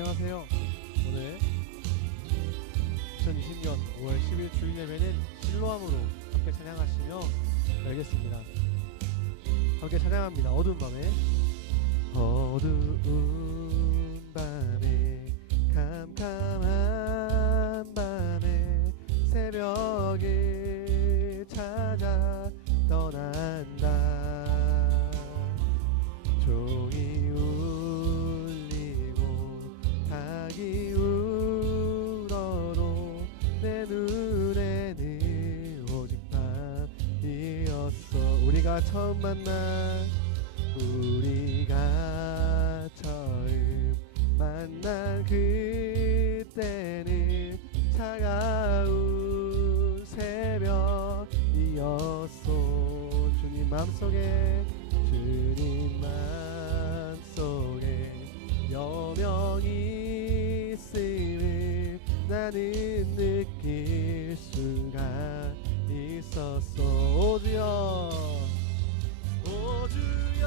안녕하세요. 오늘 2020년 5월 10일 주일 예배는 실로암으로 함께 찬양하시며 열겠습니다. 함께 찬양합니다. 어두운 밤에 캄캄한 밤에 새벽을 찾아 떠난다. 종이 울리고 닭이 울어도 내 눈에는 오직 밤이었어. 우리가 처음 만난 그때는 차가운 새벽이었어. 주님 맘속에 여명이 있음을 나는 느낄 수가 있었어. 오 주여, 오 주여,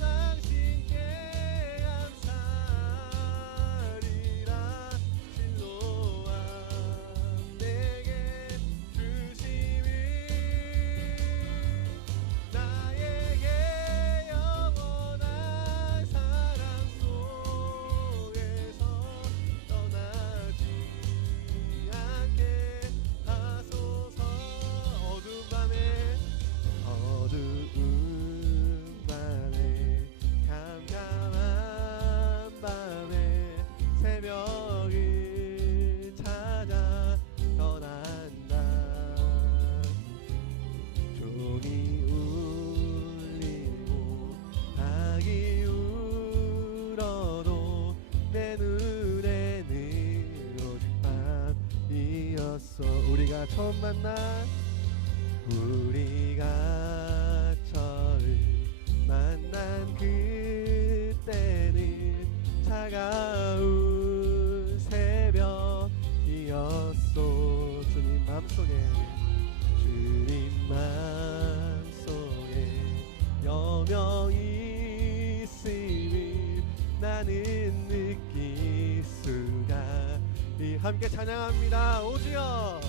당신께 감사리라. 실로암 내게 주심을, 나에게 영원한 사랑 속에서 떠나지 않게 하소서. 어두운 밤에 캄캄한 밤에 새벽을 찾아 떠난다. 종이 울리고 닭이 울어도 내 눈에는 오직 밤이었어. 우리가 처음 만난 그때는 차가운 새벽이었어. 주님 맘속에 여명이 있음을 나는 느낄 수가. 함께 찬양합니다. 오 주여,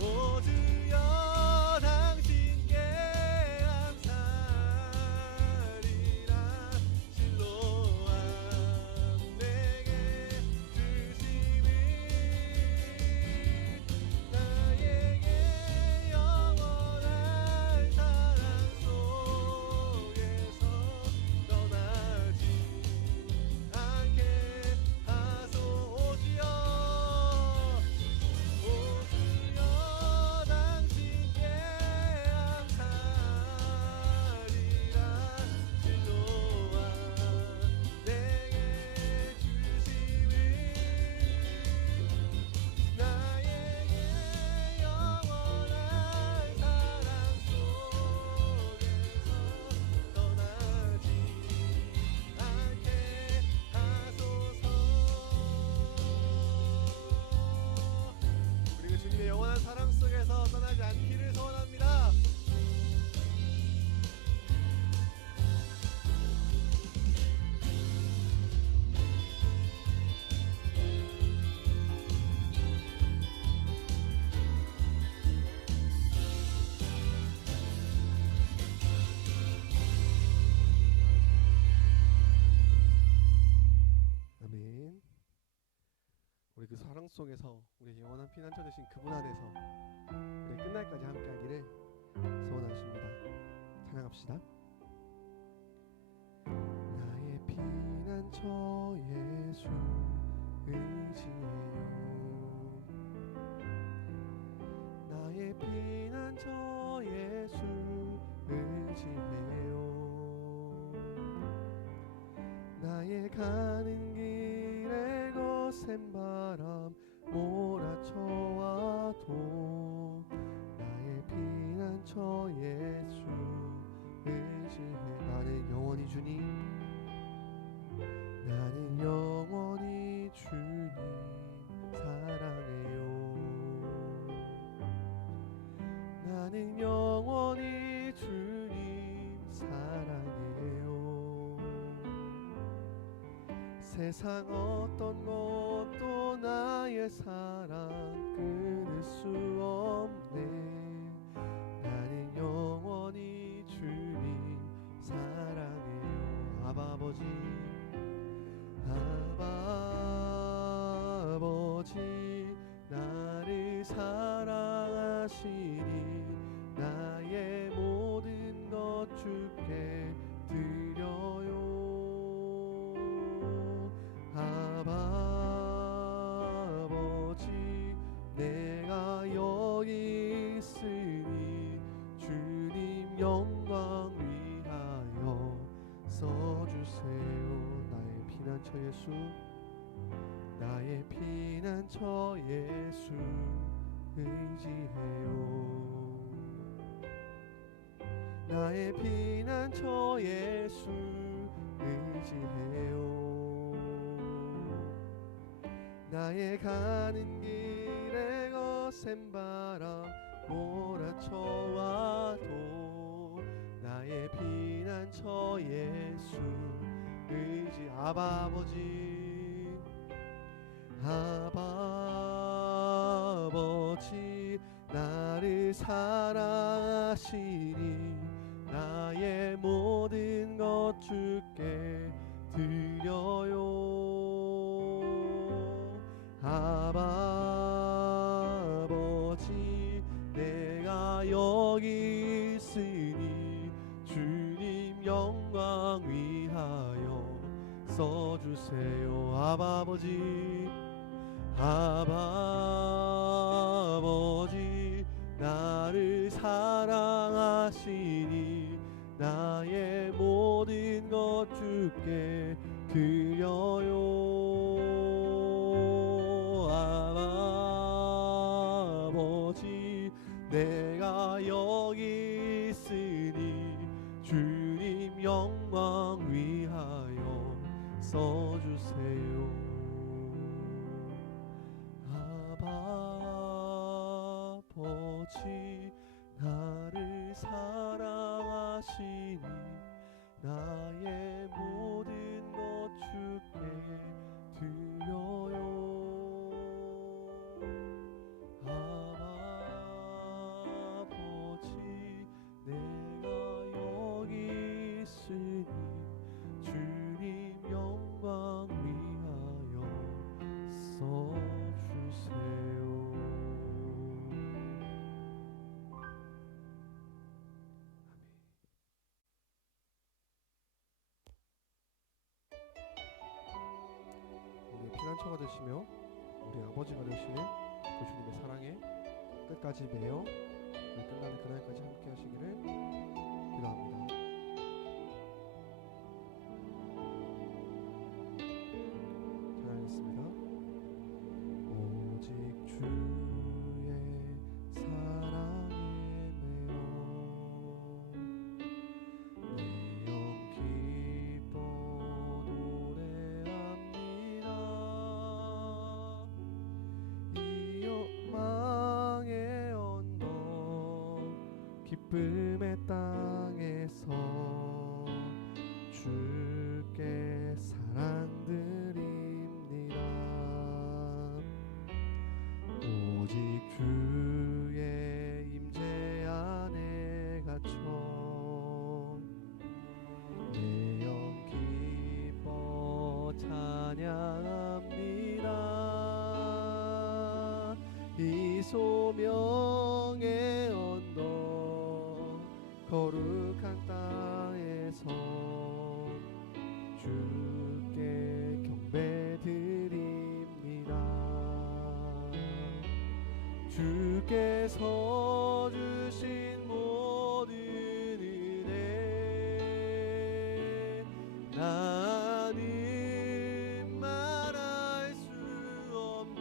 오 주여, 당신께 감사리라. 실로암 내게 주심을, 나에게 영원한 사랑 속에서 떠나지 않게 하소. 오 주여, 오 주여, 당신께 감사리라. 실로암 내게 주심을, 나에게 영원한 사랑 속에서 떠나지 않게 하소서. 우리 그 주님의 영원한 사랑 속에서 떠나지 않기를 소원합니다. 아멘. 우리 그 사랑 속에서 우리 영원한 피난처 되신 그분 안에서 우리 끝날까지 함께하기를 소원하십니다. 찬양합시다. 나의 피난처 예수 의지해요. 나의 피난처 예수 의지해요. 나의 가는 길에 거센 바람 몰아쳐와도 나의 피난처 예수 의지해. 나는 영원히 주님, 나는 영원히 주님 사랑해요. 나는 영원히 주님 사랑해요. 세상 어떤 것도 나의 사랑 끊을 수 없네. 나는 영원히 주님 사랑해요. 아바 아버지, 아바 아버지, 나를 사랑하시니 나의 모든 것 주께 드려요. 아바 아버지, 내가 여기 있으니 주님 영광 위하여 써주세요. 나의 피난처 예수, 나의 피난처 예수 의지해요. 나의 피난처 예수 의지해요. 나의 가는 길에 거센 바람 몰아쳐와도 나의 피난처 예수 의지. 아바 아버지, 아바 아버지, 나를 사랑하시니 나의 모든 것 주께 드려요. 아바 아버지, 내가 여기 있으니 주님 영광 위하여 써주세요. 아바 아버지, 아바 아버지, 나를 사랑하시니 나의 모든 것 주께 드려요. 아바 아버지, 내가 여기 있으니 주님 영광 위하여 써주세요. 아바 아버지, 나를 사랑하시니 나의 모든 것 주께 드려요. 아바 아버지, 내가 여기 있으니 주님 영광 위하여 써주세요. 우리의 피난처가 되시며 우리 아버지가 되시는 그 주님의 사랑에 끝까지 매여 우리 끝나는 그날까지 함께 하시기를 기도합니다. 찬양하겠습니다. 오직 주의 사랑에 매여 내 영 기뻐 노래합니다. 이 욕망의 언덕 기쁨의 땅에서 주께 사랑드립니다. 오직 주의 임재 안에 갇혀 내 영 기뻐 찬양합니다. 이 소명의 언덕 거룩한 땅에서 주께 경배드립니다. 주께서 주신 모든 은혜 나는 말할 수 없네.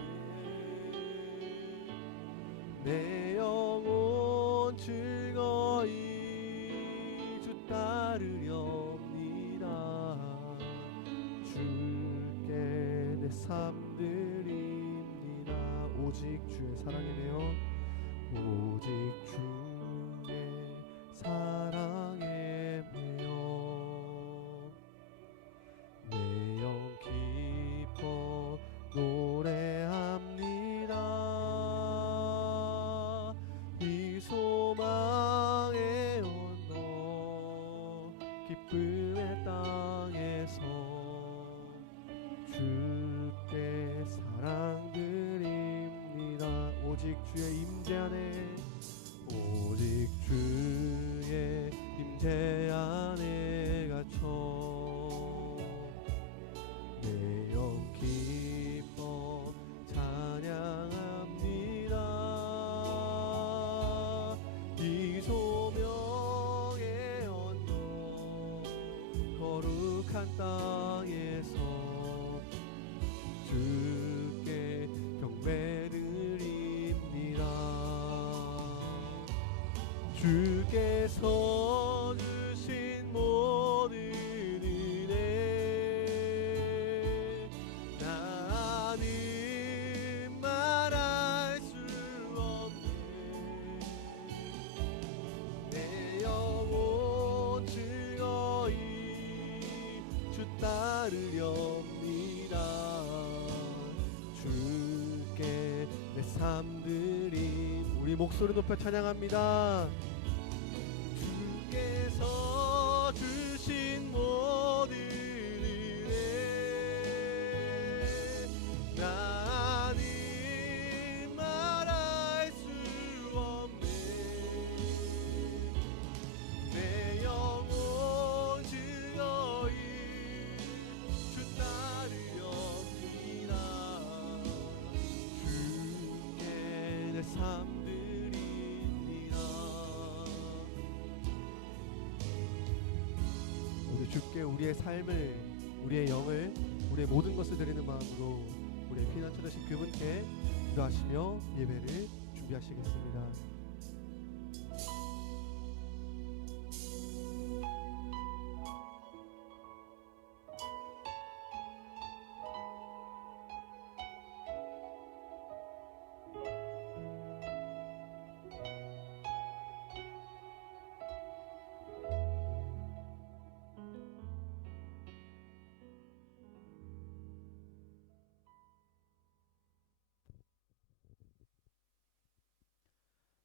내 영혼 즐거이 주 따르렵니다. 주께 내 삶 드립니다. 오직 주의 사랑에 매여 오직 주의 사랑에 매여 내 영 주의 임재 안에 오직 주의 임재 안에 갇혀 내 영 기뻐 찬양합니다. 이 소명의 언덕 거룩한 땅에서 주께 경배를 드립니다. 주께서 주신 모든 은혜 나는 말할 수 없네. 내 영혼 즐거이 주 따르렵니다. 주께 내 삶 드림 우리 목소리 높여 찬양합니다. 주께서 주신 모든 은혜 나는 말할 수 없네. 내 영혼 즐거이 주 따르렵니다. 주께 내 삶 주께 우리의 삶을, 우리의 영을, 우리의 모든 것을 드리는 마음으로 우리의 피난처 되신 그분께 기도하시며 예배를 준비하시겠습니다.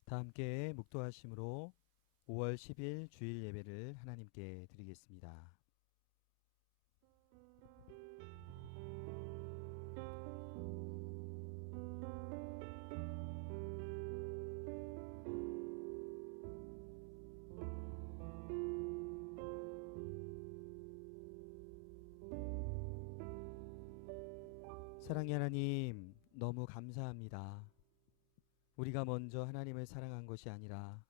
다 함께 묵도하심으로 5월 10일 주일 예배를 하나님께 드리겠습니다. 사랑의 하나님, 너무 감사합니다. 우리가 먼저 하나님을 사랑한 것이 아니라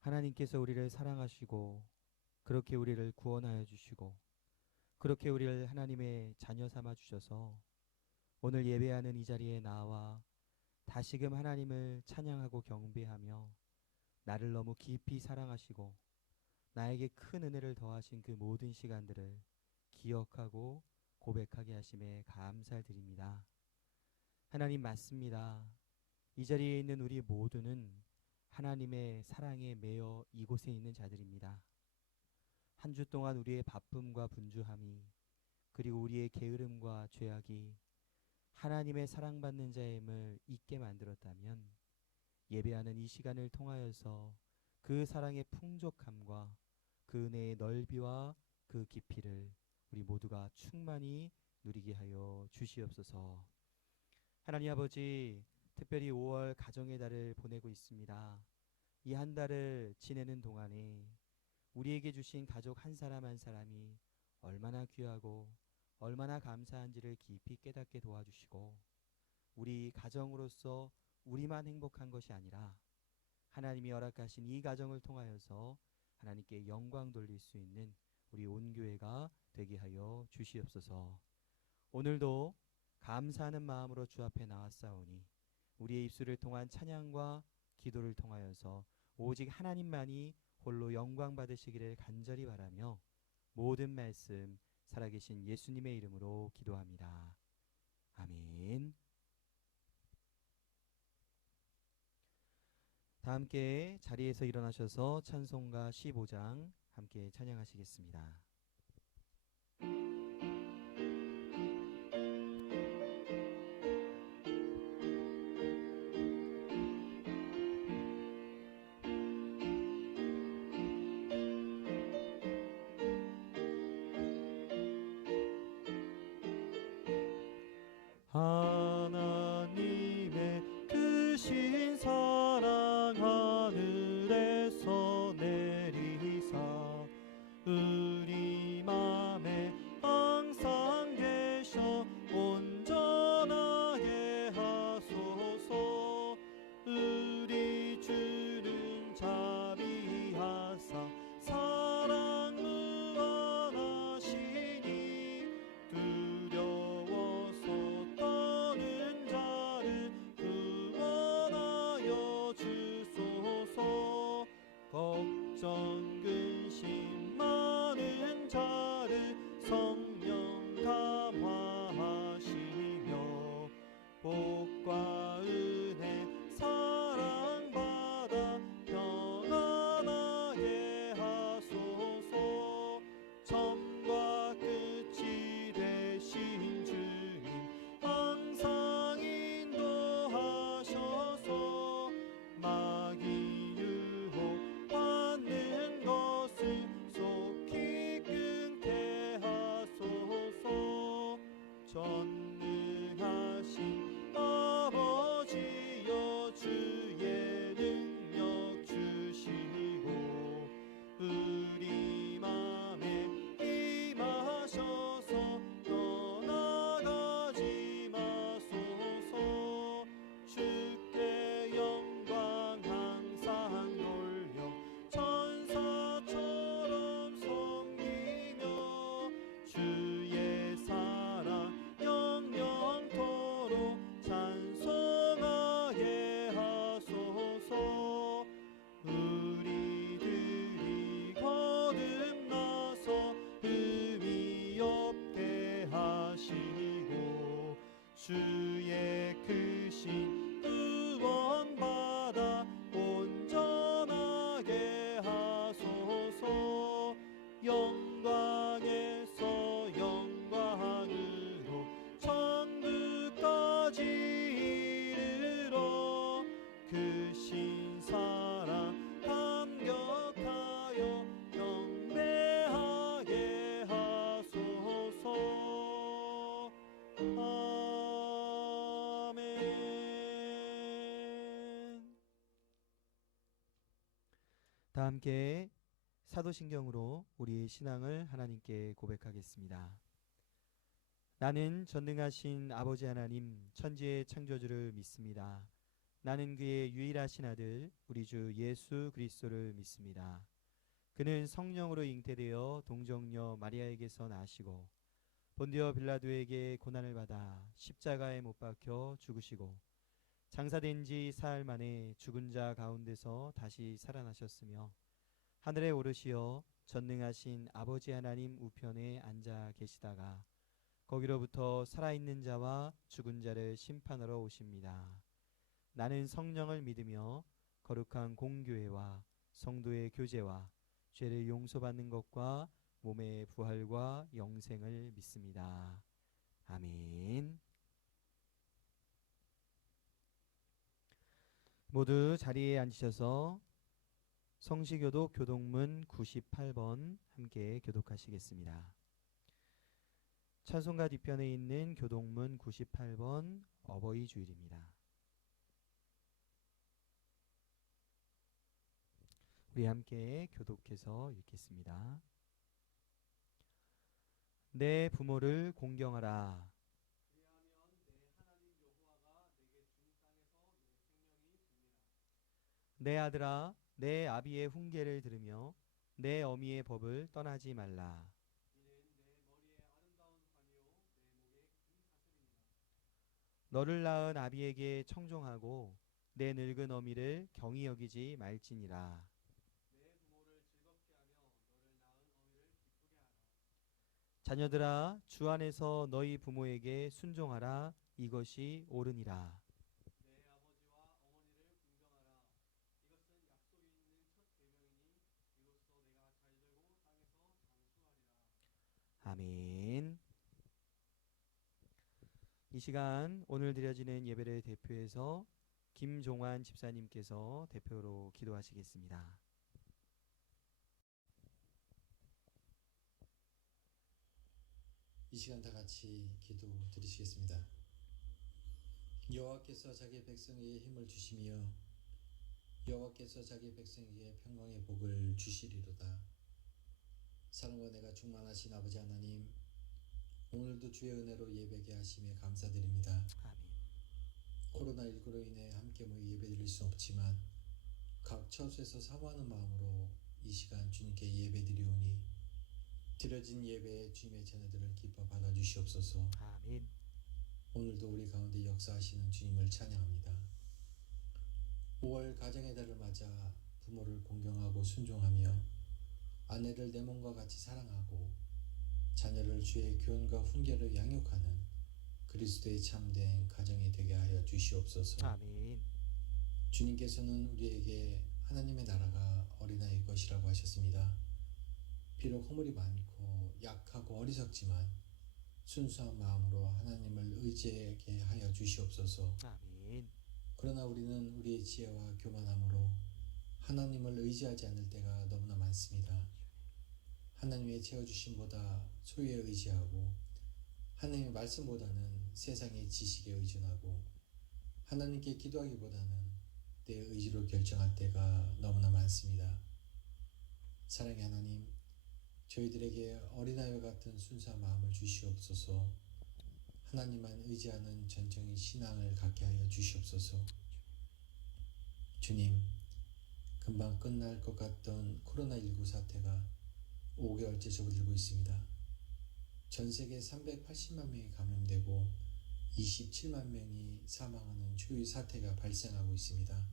하나님께서 우리를 사랑하시고 그렇게 우리를 구원하여 주시고 그렇게 우리를 하나님의 자녀 삼아 주셔서 오늘 예배하는 이 자리에 나와 다시금 하나님을 찬양하고 경배하며 나를 너무 깊이 사랑하시고 나에게 큰 은혜를 더하신 그 모든 시간들을 기억하고 고백하게 하심에 감사드립니다. 하나님 맞습니다. 이 자리에 있는 우리 모두는 하나님의 사랑에 매여 이곳에 있는 자들입니다. 한 주 동안 우리의 바쁨과 분주함이 그리고 우리의 게으름과 죄악이 하나님의 사랑받는 자임을 잊게 만들었다면 예배하는 이 시간을 통하여서 그 사랑의 풍족함과 그 은혜의 넓이와 그 깊이를 우리 모두가 충만히 누리게 하여 주시옵소서. 하나님 아버지, 특별히 5월 가정의 달을 보내고 있습니다. 이 한 달을 지내는 동안에 우리에게 주신 가족 한 사람 한 사람이 얼마나 귀하고 얼마나 감사한지를 깊이 깨닫게 도와주시고 우리 가정으로서 우리만 행복한 것이 아니라 하나님이 허락하신 이 가정을 통하여서 하나님께 영광 돌릴 수 있는 우리 온 교회가 되게 하여 주시옵소서. 오늘도 감사하는 마음으로 주 앞에 나왔사오니 우리의 입술을 통한 찬양과 기도를 통하여서 오직 하나님만이 홀로 영광 받으시기를 간절히 바라며 모든 말씀 살아계신 예수님의 이름으로 기도합니다. 아멘. 다 함께 자리에서 일어나셔서 찬송가 15장 함께 찬양하시겠습니다. 하나님의 크신 다 함께 사도신경으로 우리의 신앙을 하나님께 고백하겠습니다. 나는 전능하신 아버지 하나님 천지의 창조주를 믿습니다. 나는 그의 유일하신 아들 우리 주 예수 그리스도를 믿습니다. 그는 성령으로 잉태되어 동정녀 마리아에게서 나시고 본디오 빌라도에게 고난을 받아 십자가에 못 박혀 죽으시고 장사된 지 사흘 만에 죽은 자 가운데서 다시 살아나셨으며 하늘에 오르시어 전능하신 아버지 하나님 우편에 앉아 계시다가 거기로부터 살아있는 자와 죽은 자를 심판하러 오십니다. 나는 성령을 믿으며 거룩한 공교회와 성도의 교제와 죄를 용서받는 것과 몸의 부활과 영생을 믿습니다. 아멘. 모두 자리에 앉으셔서 성시교독 교독문 98번 함께 교독하시겠습니다. 찬송가 뒤편에 있는 교독문 98번 어버이 주일입니다. 우리 함께 교독해서 읽겠습니다. 내 부모를 공경하라. 내 아들아, 내 아비의 훈계를 들으며 내 어미의 법을 떠나지 말라. 너를 낳은 아비에게 청종하고 내 늙은 어미를 경히 여기지 말지니라. 자녀들아, 주 안에서 너희 부모에게 순종하라. 이것이 옳으니라. 아멘. 이 시간 오늘 드려지는 예배를 대표해서 김종환 집사님께서 대표로 기도하시겠습니다. 이 시간 다 같이 기도 드리시겠습니다. 여호와께서 자기 백성에게 힘을 주시며 여호와께서 자기 백성에게 평강의 복을 주시리로다. 사랑과 내가 충만하신 아버지 하나님, 오늘도 주의 은혜로 예배게 하심에 감사드립니다. 아멘. 코로나19로 인해 함께 모여 예배드릴 수 없지만 각 처소에서 사모하는 마음으로 이 시간 주님께 예배드리오니 드려진 예배에 주님의 자녀들을 기뻐 받아주시옵소서. 아멘. 오늘도 우리 가운데 역사하시는 주님을 찬양합니다. 5월 가정의 달을 맞아 부모를 공경하고 순종하며 아내를 내 몸과 같이 사랑하고 자녀를 주의 교훈과 훈계를 양육하는 그리스도의 참된 가정이 되게 하여 주시옵소서. 아멘. 주님께서는 우리에게 하나님의 나라가 어린아이일 것이라고 하셨습니다. 비록 허물이 많고 약하고 어리석지만 순수한 마음으로 하나님을 의지하게 하여 주시옵소서. 아멘. 그러나 우리는 우리의 지혜와 교만함으로 하나님을 의지하지 않을 때가 너무나 많습니다. 하나님의 채워주심보다 소유에 의지하고 하나님의 말씀보다는 세상의 지식에 의존하고 하나님께 기도하기보다는 내 의지로 결정할 때가 너무나 많습니다. 사랑의 하나님, 저희들에게 어린아이와 같은 순수한 마음을 주시옵소서. 하나님만 의지하는 전적인 신앙을 갖게 하여 주시옵소서. 주님, 금방 끝날 것 같던 코로나19 사태가 5개월째 접어들고 있습니다. 전 세계 380만 명이 감염되고 27만 명이 사망하는 초유 사태가 발생하고 있습니다.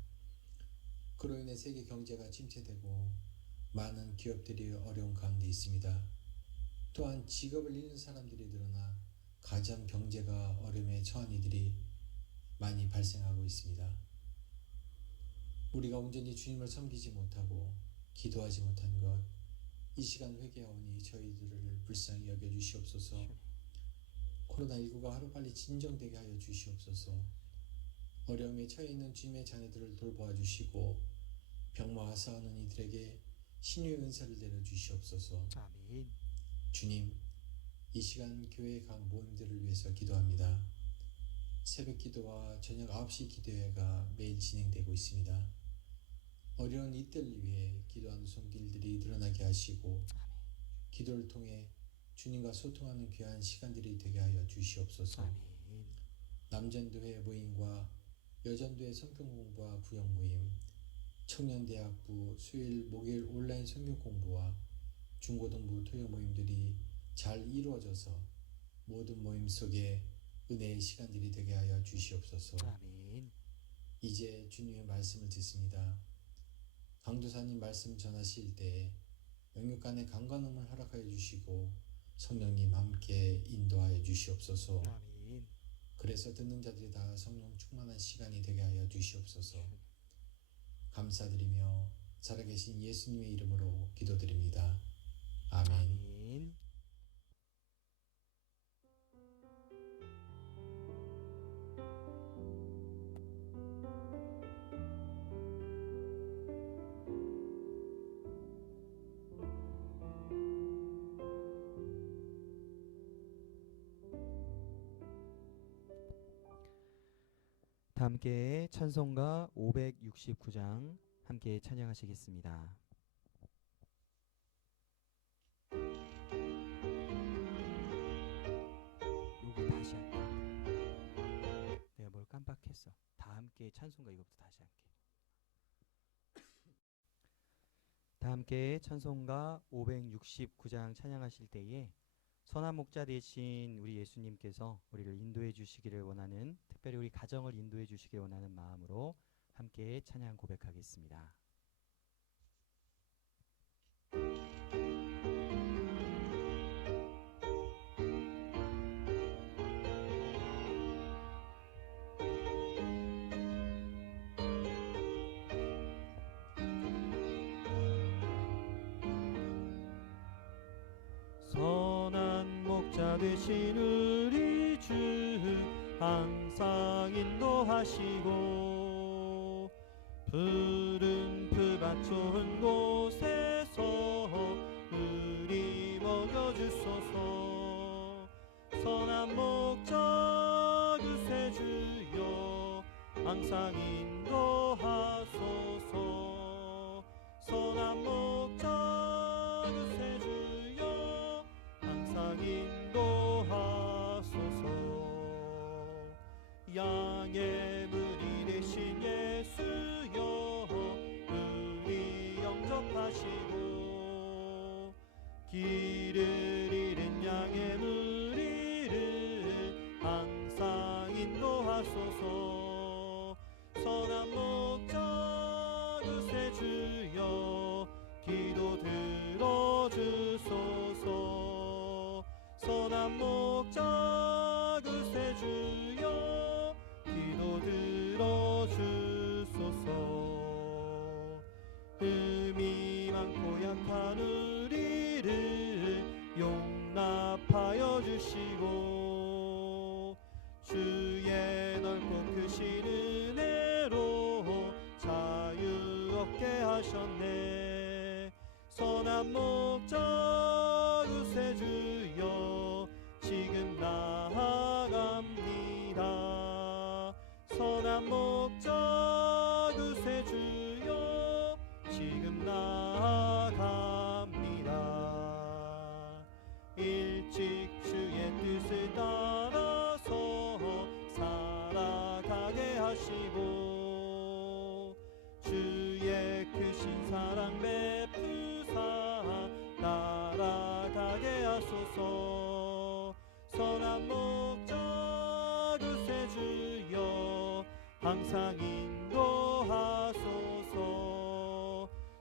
그로 인해 세계 경제가 침체되고 많은 기업들이 어려운 가운데 있습니다. 또한 직업을 잃는 사람들이 늘어나 가정 경제가 어려움에 처한 이들이 많이 발생하고 있습니다. 우리가 온전히 주님을 섬기지 못하고 기도하지 못한 것, 이 시간 회개하오니 저희들을 불쌍히 여겨주시옵소서. 코로나19가 하루빨리 진정되게 하여 주시옵소서. 어려움에 처해 있는 주님의 자녀들을 돌보아 주시고 병마와 싸우는 이들에게 신유의 은사를 내려주시옵소서. 아멘. 주님, 이 시간 교회 각 모임들을 위해서 기도합니다. 새벽 기도와 저녁 9시 기도회가 매일 진행되고 있습니다. 어려운 이때를 위해 기도하는 손길들이 늘어나게 하시고 기도를 통해 주님과 소통하는 귀한 시간들이 되게 하여 주시옵소서. 아멘. 남전도회 모임과 여전도회 성경 공부와 구역 모임, 청년대학부 수요일 목요일 온라인 성경 공부와 중고등부 토요 모임들이 잘 이루어져서 모든 모임 속에 은혜의 시간들이 되게 하여 주시옵소서. 아멘. 이제 주님의 말씀을 듣습니다. 강도사님 말씀 전하실 때 영육간의 강건함을 허락하여 주시고 성령님 함께 인도하여 주시옵소서. 아멘. 그래서 듣는 자들이 다 성령 충만한 시간이 되게 하여 주시옵소서. 감사드리며 살아계신 예수님의 이름으로 기도드립니다. 아멘. 아멘. 다 함께 찬송가 569장 함께 찬양하시겠습니다. 여기 다시 할게. 내가 뭘 깜빡했어. 다 함께 찬송가 이것부터 다시 할게. 다 함께 찬송가 569장 찬양하실 때에 선한 목자 되신 우리 예수님께서 우리를 인도해 주시기를 원하는, 특별히 우리 가정을 인도해 주시기를 원하는 마음으로 함께 찬양 고백하겠습니다. 선한 목자 되신 우리 주 항상 인도하시고 푸른 풀밭 좋은 곳에서 우리 먹여주소서. 선한 목자 그새 주여 항상 인도하소서. 선한 목자 그새 주여 항상 인도하소서. 양의 무리 되신 예수여 우리 영접하시고 길을 잃은 양의 무리를 항상 인도하소서. 선한 목자 그새 주여 기도 들어주소서. 선한 목자 그새 주여 기도 들어주소서. 흠이 많고 약한 우리를 용납하여 주시고 주의 넓고 크신 은혜로 자유 얻게 하셨네. 선한 목자 그새 주여 지금 나아갑니다. 선한 목자 그새 주여 지금 나아갑니다. 일찍 주의 뜻을 따라서 살아가게 하시고 주의 크신 사랑 베푸사 따라가게 하소서. 선한 목자 그새 주여 항상 인도하소서.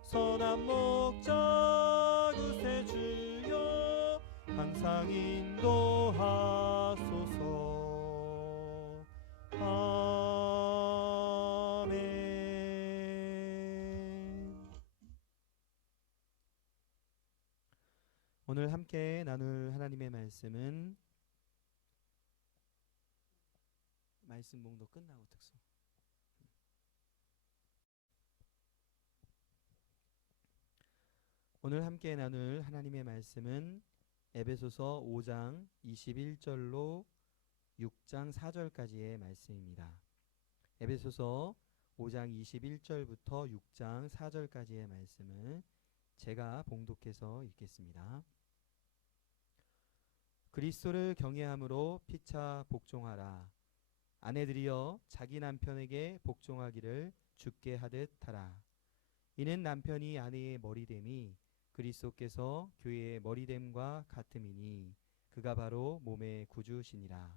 선한 목자 그새 주여 항상 인도하소서. 아멘. 오늘 함께 나눌 하나님의 말씀은 말씀 봉독 끝나고 특송. 오늘 함께 나눌 하나님의 말씀은 에베소서 5장 21절로 6장 4절까지의 말씀입니다. 에베소서 5장 21절부터 6장 4절까지의 말씀을 제가 봉독해서 읽겠습니다. 그리스도를 경외함으로 피차 복종하라. 아내들이여 자기 남편에게 복종하기를 주께 하듯 하라. 이는 남편이 아내의 머리됨이 그리스도께서 교회의 머리됨과 같음이니 그가 바로 몸의 구주시니라.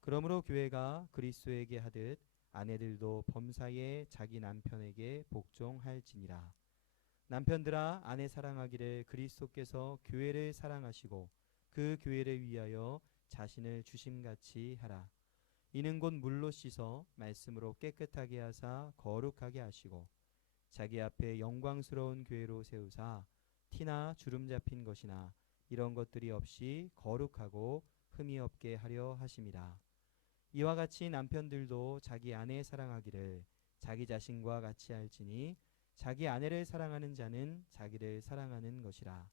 그러므로 교회가 그리스도에게 하듯 아내들도 범사에 자기 남편에게 복종할지니라. 남편들아 아내 사랑하기를 그리스도께서 교회를 사랑하시고 그 교회를 위하여 자신을 주심같이 하라. 이는 곧 물로 씻어 말씀으로 깨끗하게 하사 거룩하게 하시고 자기 앞에 영광스러운 교회로 세우사 티나 주름 잡힌 것이나 이런 것들이 없이 거룩하고 흠이 없게 하려 하심이라. 이와 같이 남편들도 자기 아내 사랑하기를 자기 자신과 같이 할지니 자기 아내를 사랑하는 자는 자기를 사랑하는 것이라.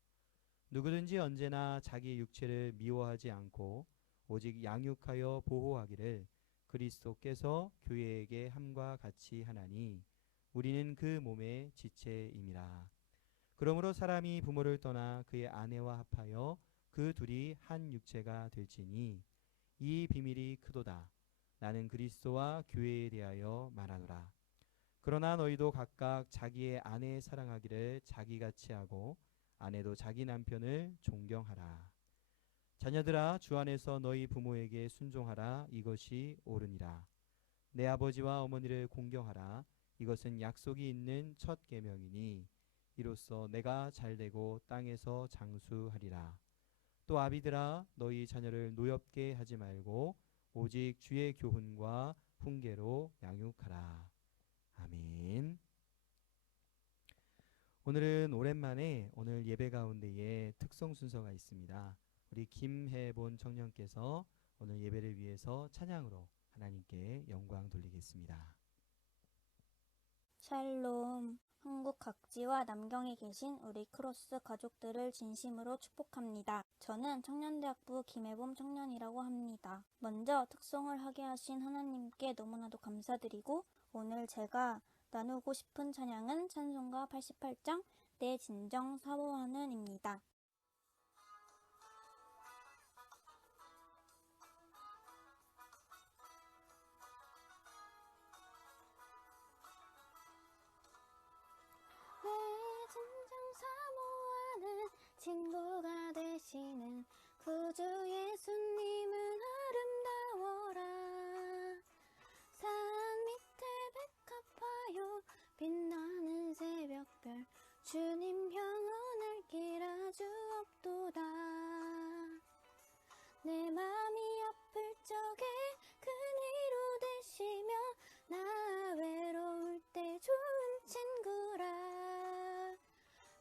누구든지 언제나 자기 육체를 미워하지 않고 오직 양육하여 보호하기를 그리스도께서 교회에게 함과 같이 하나니 우리는 그 몸의 지체임이라. 그러므로 사람이 부모를 떠나 그의 아내와 합하여 그 둘이 한 육체가 될지니 이 비밀이 크도다. 나는 그리스도와 교회에 대하여 말하노라. 그러나 너희도 각각 자기의 아내 사랑하기를 자기같이 하고 아내도 자기 남편을 존경하라. 자녀들아 주 안에서 너희 부모에게 순종하라. 이것이 옳으니라. 내 아버지와 어머니를 공경하라. 이것은 약속이 있는 첫 계명이니 이로써 내가 잘되고 땅에서 장수하리라. 또 아비들아 너희 자녀를 노엽게 하지 말고 오직 주의 교훈과 훈계로 양육하라. 아멘. 오늘은 오랜만에 오늘 예배 가운데에 특송 순서가 있습니다. 우리 김혜본 청년께서 오늘 예배를 위해서 찬양으로 하나님께 영광 돌리겠습니다. 샬롬. 한국 각지와 남경에 계신 우리 크로스 가족들을 진심으로 축복합니다. 저는 청년대학부 김혜봄 청년이라고 합니다. 먼저 특송을 하게 하신 하나님께 너무나도 감사드리고 오늘 제가 나누고 싶은 찬양은 찬송가 88장 내 진정 사모하는입니다. 내 진정 사모하는 친구가 되시는 구주 예수님은 아름다워라. 산 밑에 백합화요 빛나는 새벽별 주님 평온할 길 아주 없도다. 내 맘이 아플 적에 큰 위로 되시며 나 외로울 때 좋은 친구라.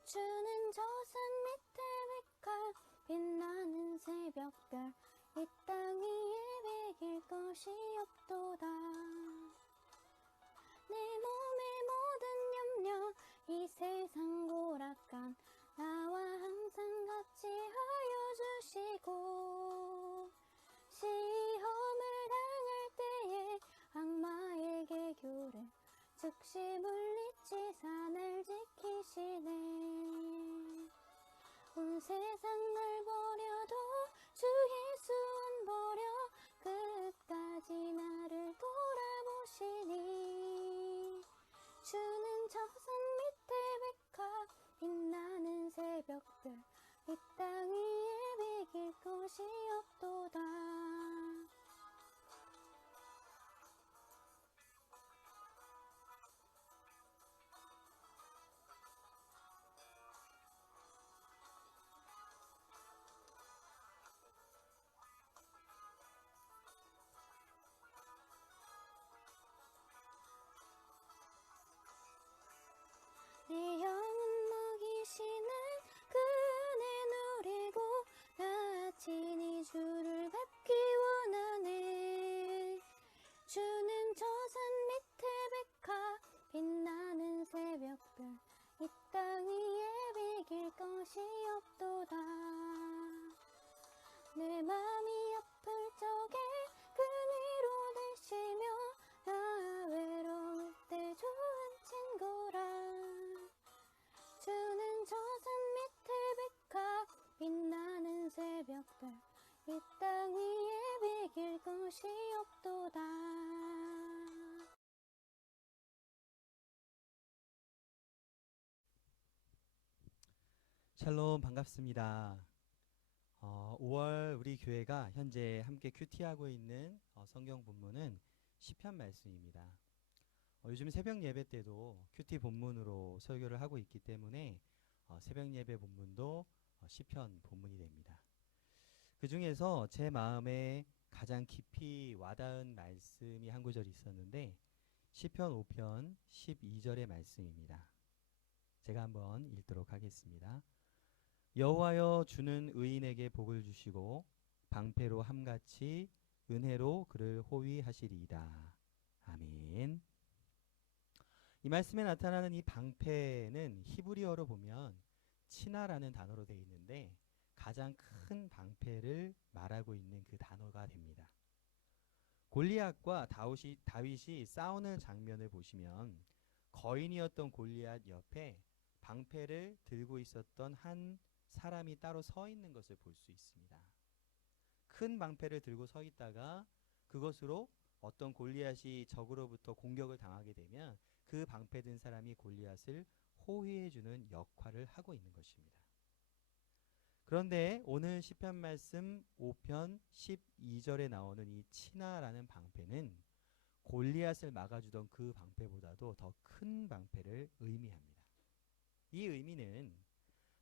주는 저 산 밑에 백합 빛나는 새벽별 이 땅 위에 베길 것이 없도다. 내 몸의 모든 염려 이 세상 고락간 나와 항상 같이 하여 주시고 시험을 당할 때에 악마에게 교를 즉시 물리치사 날 지키시네. 온 세상을 버려도 주 예수 안 버려 끝까지 나를 돌아보시니 주는 저 산 밑에 백합 빛나는 새벽별 이 땅 위에 베길 것이 없도다. 샬롬 반갑습니다. 5월 우리 교회가 현재 함께 큐티하고 있는 성경 본문은 시편 말씀입니다. 요즘 새벽 예배 때도 큐티 본문으로 설교를 하고 있기 때문에 새벽 예배 본문도 시편 본문이 됩니다. 그 중에서 제 마음에 가장 깊이 와닿은 말씀이 한 구절이 있었는데 시편 5편 12절의 말씀입니다. 제가 한번 읽도록 하겠습니다. 여호와여 주는 의인에게 복을 주시고 방패로 함같이 은혜로 그를 호위하시리이다. 아멘. 이 말씀에 나타나는 이 방패는 히브리어로 보면 치나라는 단어로 되어 있는데 가장 큰 방패를 말하고 있는 그 단어가 됩니다. 골리앗과 다윗이 싸우는 장면을 보시면 거인이었던 골리앗 옆에 방패를 들고 있었던 한 사람이 따로 서 있는 것을 볼 수 있습니다. 큰 방패를 들고 서 있다가 그것으로 어떤 골리앗이 적으로부터 공격을 당하게 되면 그 방패 든 사람이 골리앗을 호위해주는 역할을 하고 있는 것입니다. 그런데 오늘 시편 말씀 5편 12절에 나오는 이 치나라는 방패는 골리앗을 막아주던 그 방패보다도 더 큰 방패를 의미합니다. 이 의미는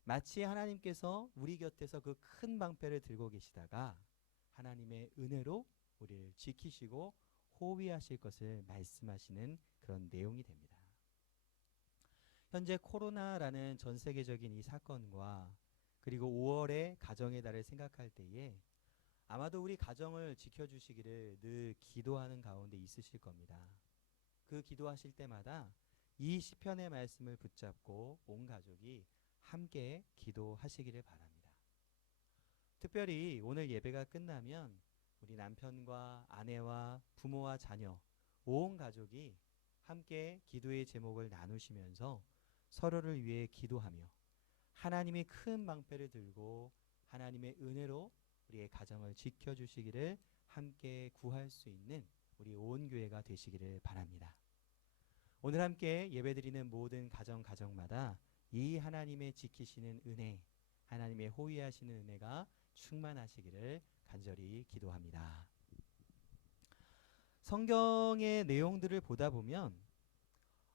마치 하나님께서 우리 곁에서 그 큰 방패를 들고 계시다가 하나님의 은혜로 우리를 지키시고 호위하실 것을 말씀하시는 그런 내용이 됩니다. 현재 코로나라는 전 세계적인 이 사건과 그리고 5월의 가정의 달을 생각할 때에 아마도 우리 가정을 지켜주시기를 늘 기도하는 가운데 있으실 겁니다. 그 기도하실 때마다 이 시편의 말씀을 붙잡고 온 가족이 함께 기도하시기를 바랍니다. 특별히 오늘 예배가 끝나면 우리 남편과 아내와 부모와 자녀 온 가족이 함께 기도의 제목을 나누시면서 서로를 위해 기도하며 하나님이 큰 방패를 들고 하나님의 은혜로 우리의 가정을 지켜주시기를 함께 구할 수 있는 우리 온 교회가 되시기를 바랍니다. 오늘 함께 예배드리는 모든 가정마다 이 하나님의 지키시는 은혜, 하나님의 호위하시는 은혜가 충만하시기를 간절히 기도합니다. 성경의 내용들을 보다 보면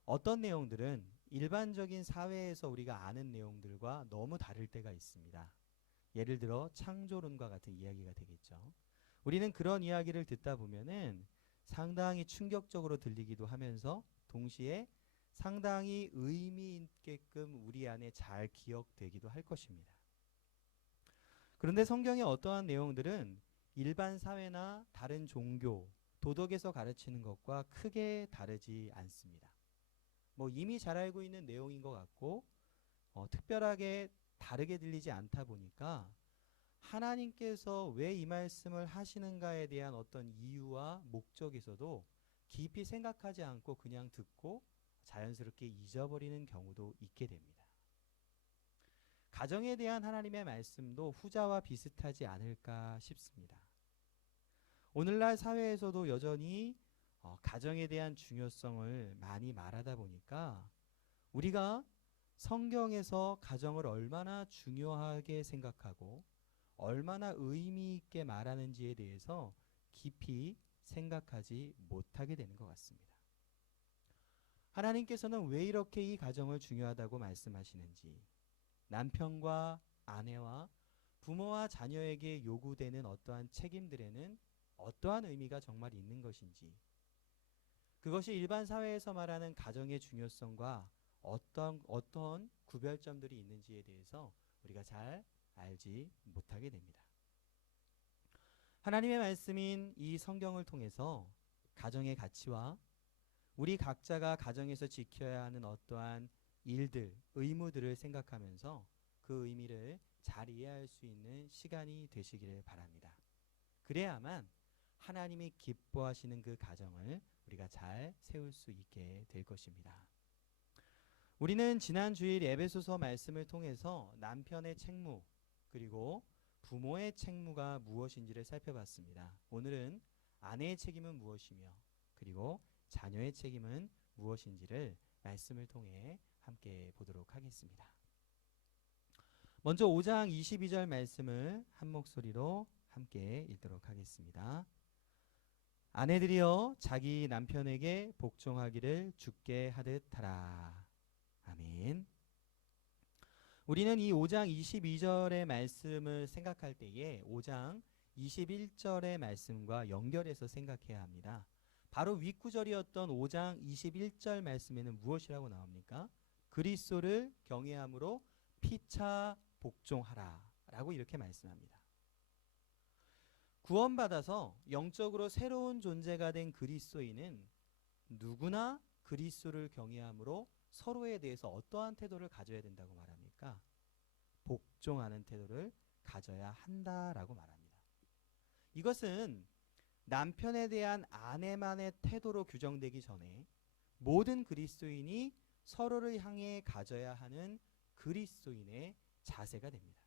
어떤 내용들은 일반적인 사회에서 우리가 아는 내용들과 너무 다를 때가 있습니다. 예를 들어 창조론과 같은 이야기가 되겠죠. 우리는 그런 이야기를 듣다 보면은 상당히 충격적으로 들리기도 하면서 동시에 상당히 의미 있게끔 우리 안에 잘 기억되기도 할 것입니다. 그런데 성경의 어떠한 내용들은 일반 사회나 다른 종교, 도덕에서 가르치는 것과 크게 다르지 않습니다. 이미 잘 알고 있는 내용인 것 같고 특별하게 다르게 들리지 않다 보니까 하나님께서 왜 이 말씀을 하시는가에 대한 어떤 이유와 목적에서도 깊이 생각하지 않고 그냥 듣고 자연스럽게 잊어버리는 경우도 있게 됩니다. 가정에 대한 하나님의 말씀도 후자와 비슷하지 않을까 싶습니다. 오늘날 사회에서도 여전히 가정에 대한 중요성을 많이 말하다 보니까 우리가 성경에서 가정을 얼마나 중요하게 생각하고 얼마나 의미 있게 말하는지에 대해서 깊이 생각하지 못하게 되는 것 같습니다. 하나님께서는 왜 이렇게 이 가정을 중요하다고 말씀하시는지, 남편과 아내와 부모와 자녀에게 요구되는 어떠한 책임들에는 어떠한 의미가 정말 있는 것인지, 그것이 일반 사회에서 말하는 가정의 중요성과 어떤 구별점들이 있는지에 대해서 우리가 잘 알지 못하게 됩니다. 하나님의 말씀인 이 성경을 통해서 가정의 가치와 우리 각자가 가정에서 지켜야 하는 어떠한 일들, 의무들을 생각하면서 그 의미를 잘 이해할 수 있는 시간이 되시기를 바랍니다. 그래야만 하나님이 기뻐하시는 그 가정을 우리가 잘 세울 수 있게 될 것입니다. 우리는 지난 주일 에베소서 말씀을 통해서 남편의 책무 그리고 부모의 책무가 무엇인지를 살펴봤습니다. 오늘은 아내의 책임은 무엇이며 그리고 자녀의 책임은 무엇인지를 말씀을 통해 함께 보도록 하겠습니다. 먼저 5장 22절 말씀을 한 목소리로 함께 읽도록 하겠습니다. 아내들이여 자기 남편에게 복종하기를 주께 하듯 하라. 아멘. 우리는 이 5장 22절의 말씀을 생각할 때에 5장 21절의 말씀과 연결해서 생각해야 합니다. 바로 윗구절이었던 5장 21절 말씀에는 무엇이라고 나옵니까? 그리스도를 경외함으로 피차 복종하라 라고 이렇게 말씀합니다. 구원받아서 영적으로 새로운 존재가 된 그리스도인은 누구나 그리스도를 경외함으로 서로에 대해서 어떠한 태도를 가져야 된다고 말합니까? 복종하는 태도를 가져야 한다라고 말합니다. 이것은 남편에 대한 아내만의 태도로 규정되기 전에 모든 그리스도인이 서로를 향해 가져야 하는 그리스도인의 자세가 됩니다.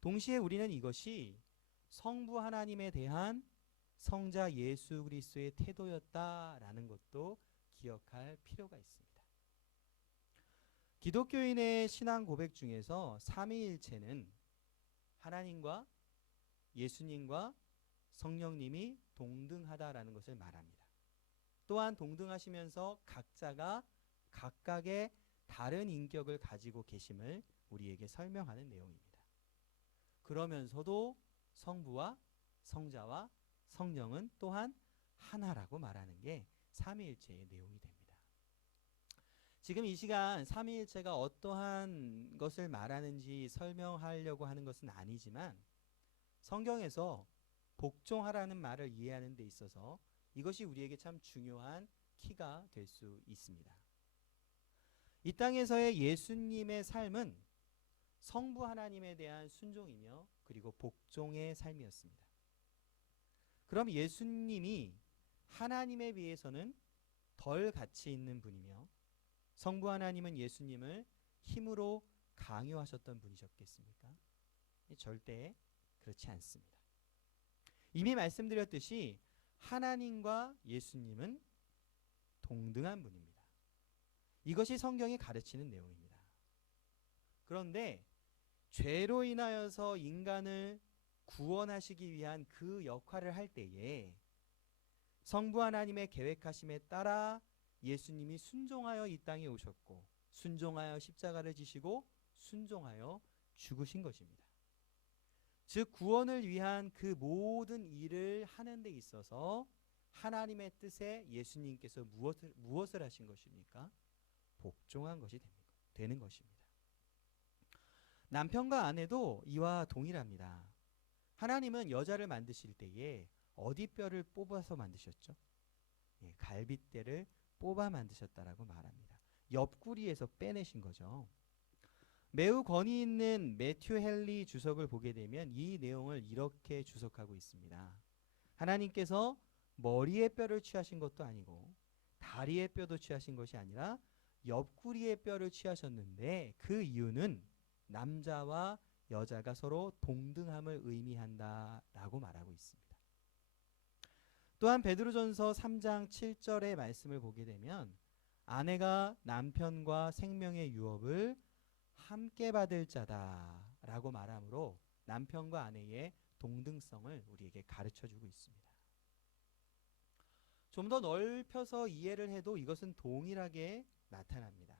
동시에 우리는 이것이 성부 하나님에 대한 성자 예수 그리스도의 태도였다라는 것도 기억할 필요가 있습니다. 기독교인의 신앙 고백 중에서 삼위일체는 하나님과 예수님과 성령님이 동등하다라는 것을 말합니다. 또한 동등하시면서 각자가 각각의 다른 인격을 가지고 계심을 우리에게 설명하는 내용입니다. 그러면서도 성부와 성자와 성령은 또한 하나라고 말하는 게 삼위일체의 내용이 됩니다. 지금 이 시간 삼위일체가 어떠한 것을 말하는지 설명하려고 하는 것은 아니지만 성경에서 복종하라는 말을 이해하는 데 있어서 이것이 우리에게 참 중요한 키가 될 수 있습니다. 이 땅에서의 예수님의 삶은 성부 하나님에 대한 순종이며 그리고 복종의 삶이었습니다. 그럼 예수님이 하나님에 비해서는 덜 가치 있는 분이며 성부 하나님은 예수님을 힘으로 강요하셨던 분이셨겠습니까? 절대 그렇지 않습니다. 이미 말씀드렸듯이 하나님과 예수님은 동등한 분입니다. 이것이 성경이 가르치는 내용입니다. 그런데 죄로 인하여서 인간을 구원하시기 위한 그 역할을 할 때에 성부 하나님의 계획하심에 따라 예수님이 순종하여 이 땅에 오셨고 순종하여 십자가를 지시고 순종하여 죽으신 것입니다. 즉 구원을 위한 그 모든 일을 하는 데 있어서 하나님의 뜻에 예수님께서 무엇을 하신 것입니까? 복종한 것이 되는 것입니다. 남편과 아내도 이와 동일합니다. 하나님은 여자를 만드실 때에 어디 뼈를 뽑아서 만드셨죠? 갈빗대를 뽑아 만드셨다라고 말합니다. 옆구리에서 빼내신 거죠. 매우 권위 있는 매튜 헨리 주석을 보게 되면 이 내용을 이렇게 주석하고 있습니다. 하나님께서 머리의 뼈를 취하신 것도 아니고 다리의 뼈도 취하신 것이 아니라 옆구리의 뼈를 취하셨는데 그 이유는 남자와 여자가 서로 동등함을 의미한다라고 말하고 있습니다. 또한 베드로전서 3장 7절의 말씀을 보게 되면 아내가 남편과 생명의 유업을 함께 받을 자다라고 말하므로 남편과 아내의 동등성을 우리에게 가르쳐주고 있습니다. 좀 더 넓혀서 이해를 해도 이것은 동일하게 나타납니다.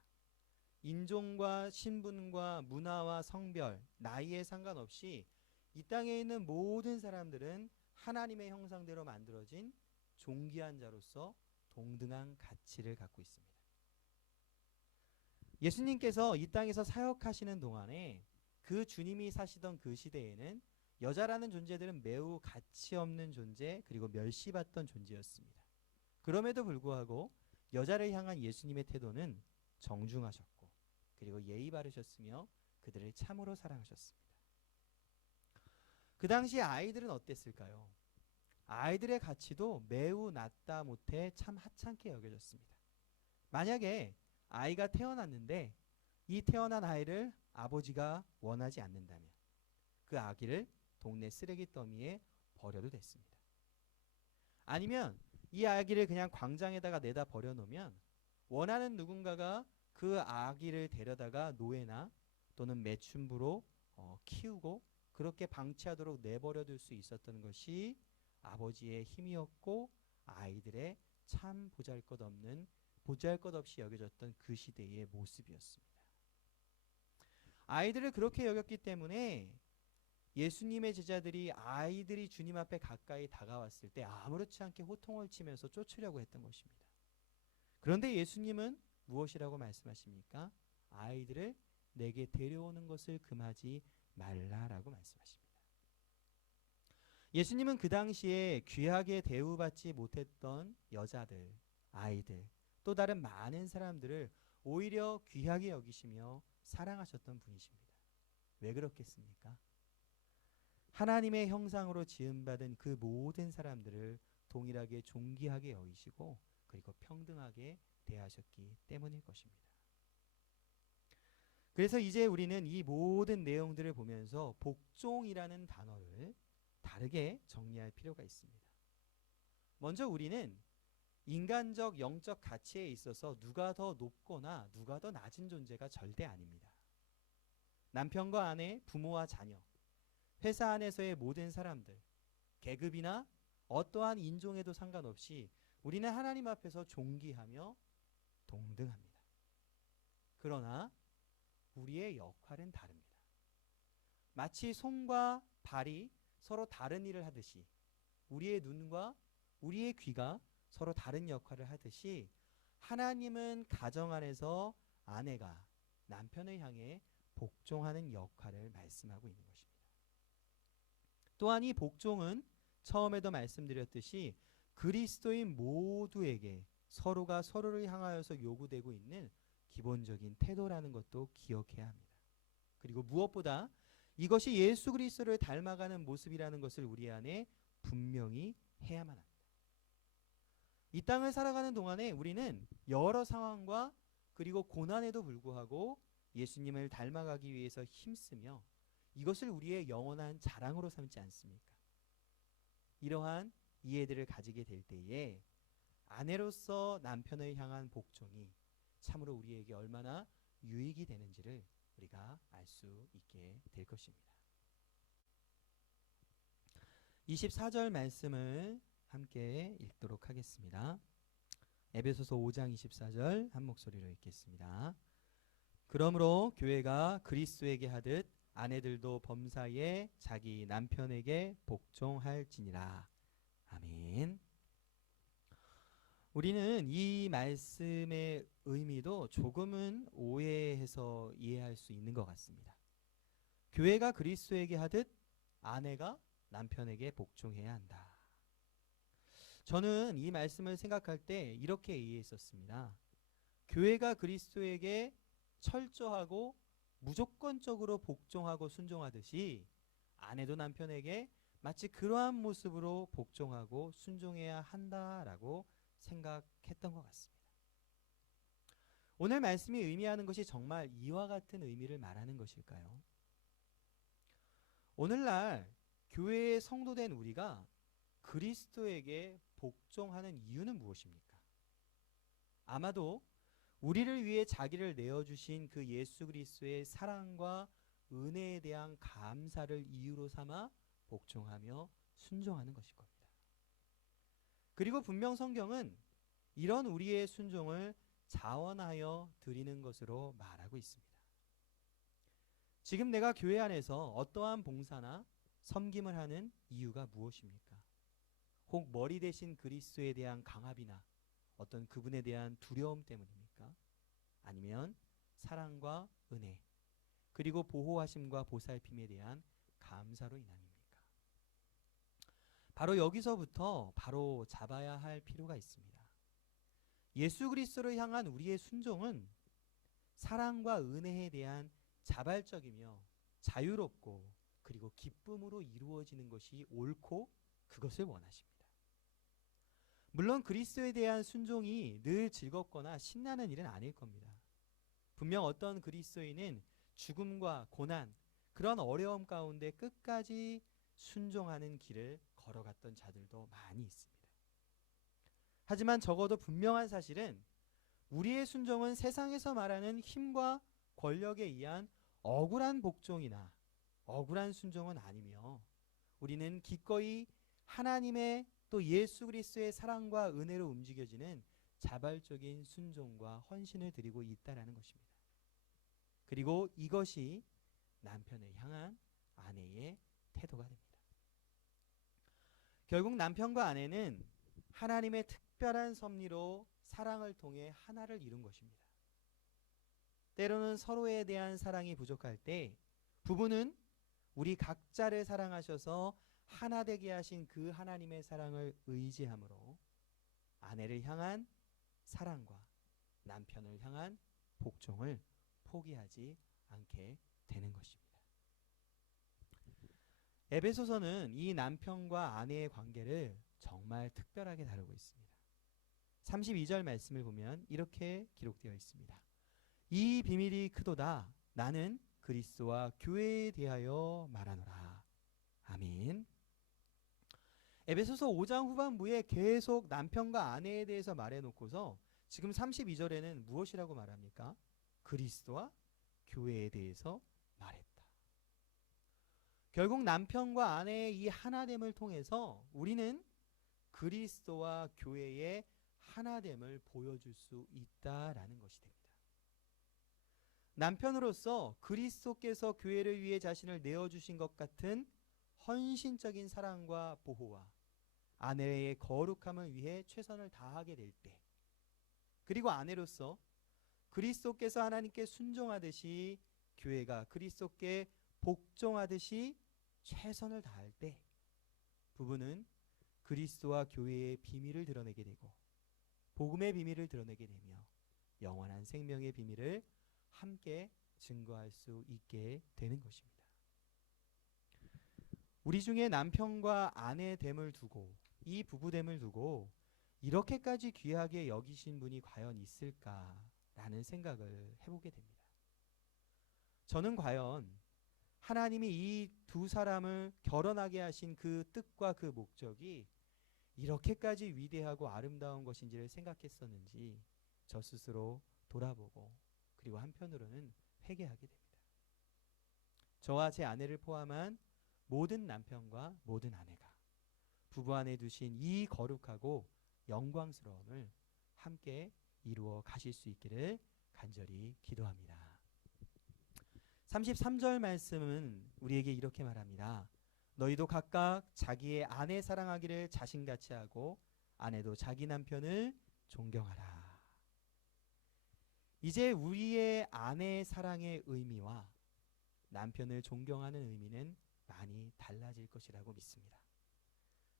인종과 신분과 문화와 성별, 나이에 상관없이 이 땅에 있는 모든 사람들은 하나님의 형상대로 만들어진 존귀한 자로서 동등한 가치를 갖고 있습니다. 예수님께서 이 땅에서 사역하시는 동안에 그 주님이 사시던 그 시대에는 여자라는 존재들은 매우 가치 없는 존재 그리고 멸시받던 존재였습니다. 그럼에도 불구하고 여자를 향한 예수님의 태도는 정중하셨고 그리고 예의 바르셨으며 그들을 참으로 사랑하셨습니다. 그 당시 아이들은 어땠을까요? 아이들의 가치도 매우 낮다 못해 참 하찮게 여겨졌습니다. 만약에 아이가 태어났는데 이 태어난 아이를 아버지가 원하지 않는다면 그 아기를 동네 쓰레기 더미에 버려도 됐습니다. 아니면 이 아기를 그냥 광장에다가 내다 버려놓으면 원하는 누군가가 그 아기를 데려다가 노예나 또는 매춘부로 키우고 그렇게 방치하도록 내버려둘 수 있었던 것이 아버지의 힘이었고 아이들의 참 보잘것없이 여겨졌던 그 시대의 모습이었습니다. 아이들을 그렇게 여겼기 때문에 예수님의 제자들이 아이들이 주님 앞에 가까이 다가왔을 때 아무렇지 않게 호통을 치면서 쫓으려고 했던 것입니다. 그런데 예수님은 무엇이라고 말씀하십니까? 아이들을 내게 데려오는 것을 금하지 말라라고 말씀하십니다. 예수님은 그 당시에 귀하게 대우받지 못했던 여자들, 아이들, 또 다른 많은 사람들을 오히려 귀하게 여기시며 사랑하셨던 분이십니다. 왜 그렇겠습니까? 하나님의 형상으로 지음받은 그 모든 사람들을 동일하게 존귀하게 여기시고 그리고 평등하게 대하셨기 때문일 것입니다. 그래서 이제 우리는 이 모든 내용들을 보면서 복종이라는 단어를 다르게 정리할 필요가 있습니다. 먼저 우리는 인간적 영적 가치에 있어서 누가 더 높거나 누가 더 낮은 존재가 절대 아닙니다. 남편과 아내, 부모와 자녀, 회사 안에서의 모든 사람들, 계급이나 어떠한 인종에도 상관없이 우리는 하나님 앞에서 존귀하며 동등합니다. 그러나 우리의 역할은 다릅니다. 마치 손과 발이 서로 다른 일을 하듯이 우리의 눈과 우리의 귀가 서로 다른 역할을 하듯이 하나님은 가정 안에서 아내가 남편을 향해 복종하는 역할을 말씀하고 있는 것입니다. 또한 이 복종은 처음에도 말씀드렸듯이 그리스도인 모두에게 서로가 서로를 향하여서 요구되고 있는 기본적인 태도라는 것도 기억해야 합니다. 그리고 무엇보다 이것이 예수 그리스도를 닮아가는 모습이라는 것을 우리 안에 분명히 해야만 합니다. 이 땅을 살아가는 동안에 우리는 여러 상황과 그리고 고난에도 불구하고 예수님을 닮아가기 위해서 힘쓰며 이것을 우리의 영원한 자랑으로 삼지 않습니까? 이러한 이해들을 가지게 될 때에 아내로서 남편을 향한 복종이 참으로 우리에게 얼마나 유익이 되는지를 우리가 알 수 있게 될 것입니다. 24절 말씀을 함께 읽도록 하겠습니다. 에베소서 5장 24절 한 목소리로 읽겠습니다. 그러므로 교회가 그리스도에게 하듯 아내들도 범사에 자기 남편에게 복종할지니라. 아멘. 우리는 이 말씀의 의미도 조금은 오해해서 이해할 수 있는 것 같습니다. 교회가 그리스도에게 하듯 아내가 남편에게 복종해야 한다. 저는 이 말씀을 생각할 때 이렇게 이해했었습니다. 교회가 그리스도에게 철저하고 무조건적으로 복종하고 순종하듯이 아내도 남편에게 마치 그러한 모습으로 복종하고 순종해야 한다라고 생각했던 것 같습니다. 오늘 말씀이 의미하는 것이 정말 이와 같은 의미를 말하는 것일까요? 오늘날 교회의 성도된 우리가 그리스도에게 복종하는 이유는 무엇입니까? 아마도 우리를 위해 자기를 내어주신 그 예수 그리스도의 사랑과 은혜에 대한 감사를 이유로 삼아 복종하며 순종하는 것일 겁니다. 그리고 분명 성경은 이런 우리의 순종을 자원하여 드리는 것으로 말하고 있습니다. 지금 내가 교회 안에서 어떠한 봉사나 섬김을 하는 이유가 무엇입니까? 혹 머리 대신 그리스도에 대한 강압이나 어떤 그분에 대한 두려움 때문입니까? 아니면 사랑과 은혜 그리고 보호하심과 보살핌에 대한 감사로 인함입니까? 바로 여기서부터 바로 잡아야 할 필요가 있습니다. 예수 그리스도를 향한 우리의 순종은 사랑과 은혜에 대한 자발적이며 자유롭고 그리고 기쁨으로 이루어지는 것이 옳고 그것을 원하십니다. 물론 그리스도에 대한 순종이 늘 즐겁거나 신나는 일은 아닐 겁니다. 분명 어떤 그리스도인은 죽음과 고난, 그런 어려움 가운데 끝까지 순종하는 길을 걸어갔던 자들도 많이 있습니다. 하지만 적어도 분명한 사실은 우리의 순종은 세상에서 말하는 힘과 권력에 의한 억울한 복종이나 억울한 순종은 아니며 우리는 기꺼이 하나님의 또 예수 그리스도의 사랑과 은혜로 움직여지는 자발적인 순종과 헌신을 드리고 있다라는 것입니다. 그리고 이것이 남편을 향한 아내의 태도가 됩니다. 결국 남편과 아내는 하나님의 특별한 섭리로 사랑을 통해 하나를 이룬 것입니다. 때로는 서로에 대한 사랑이 부족할 때 부부는 우리 각자를 사랑하셔서 하나 되게 하신 그 하나님의 사랑을 의지함으로 아내를 향한 사랑과 남편을 향한 복종을 포기하지 않게 되는 것입니다. 에베소서는 이 남편과 아내의 관계를 정말 특별하게 다루고 있습니다. 32절 말씀을 보면 이렇게 기록되어 있습니다. 이 비밀이 크도다. 나는 그리스도와 교회에 대하여 말하노라. 아멘. 에베소서 5장 후반부에 계속 남편과 아내에 대해서 말해놓고서 지금 32절에는 무엇이라고 말합니까? 그리스도와 교회에 대해서 말했다. 결국 남편과 아내의 이 하나됨을 통해서 우리는 그리스도와 교회의 하나됨을 보여줄 수 있다라는 것이 됩니다. 남편으로서 그리스도께서 교회를 위해 자신을 내어주신 것 같은 헌신적인 사랑과 보호와 아내의 거룩함을 위해 최선을 다하게 될 때, 그리고 아내로서 그리스도께서 하나님께 순종하듯이 교회가 그리스도께 복종하듯이 최선을 다할 때 부부는 그리스도와 교회의 비밀을 드러내게 되고 복음의 비밀을 드러내게 되며 영원한 생명의 비밀을 함께 증거할 수 있게 되는 것입니다. 우리 중에 남편과 아내됨을 두고 이 부부됨을 두고 이렇게까지 귀하게 여기신 분이 과연 있을까라는 생각을 해보게 됩니다. 저는 과연 하나님이 이 두 사람을 결혼하게 하신 그 뜻과 그 목적이 이렇게까지 위대하고 아름다운 것인지를 생각했었는지 저 스스로 돌아보고 그리고 한편으로는 회개하게 됩니다. 저와 제 아내를 포함한 모든 남편과 모든 아내가 부부 안에 두신 이 거룩하고 영광스러움을 함께 이루어 가실 수 있기를 간절히 기도합니다. 33절 말씀은 우리에게 이렇게 말합니다. 너희도 각각 자기의 아내 사랑하기를 자신같이 하고 아내도 자기 남편을 존경하라. 이제 우리의 아내 사랑의 의미와 남편을 존경하는 의미는 많이 달라질 것이라고 믿습니다.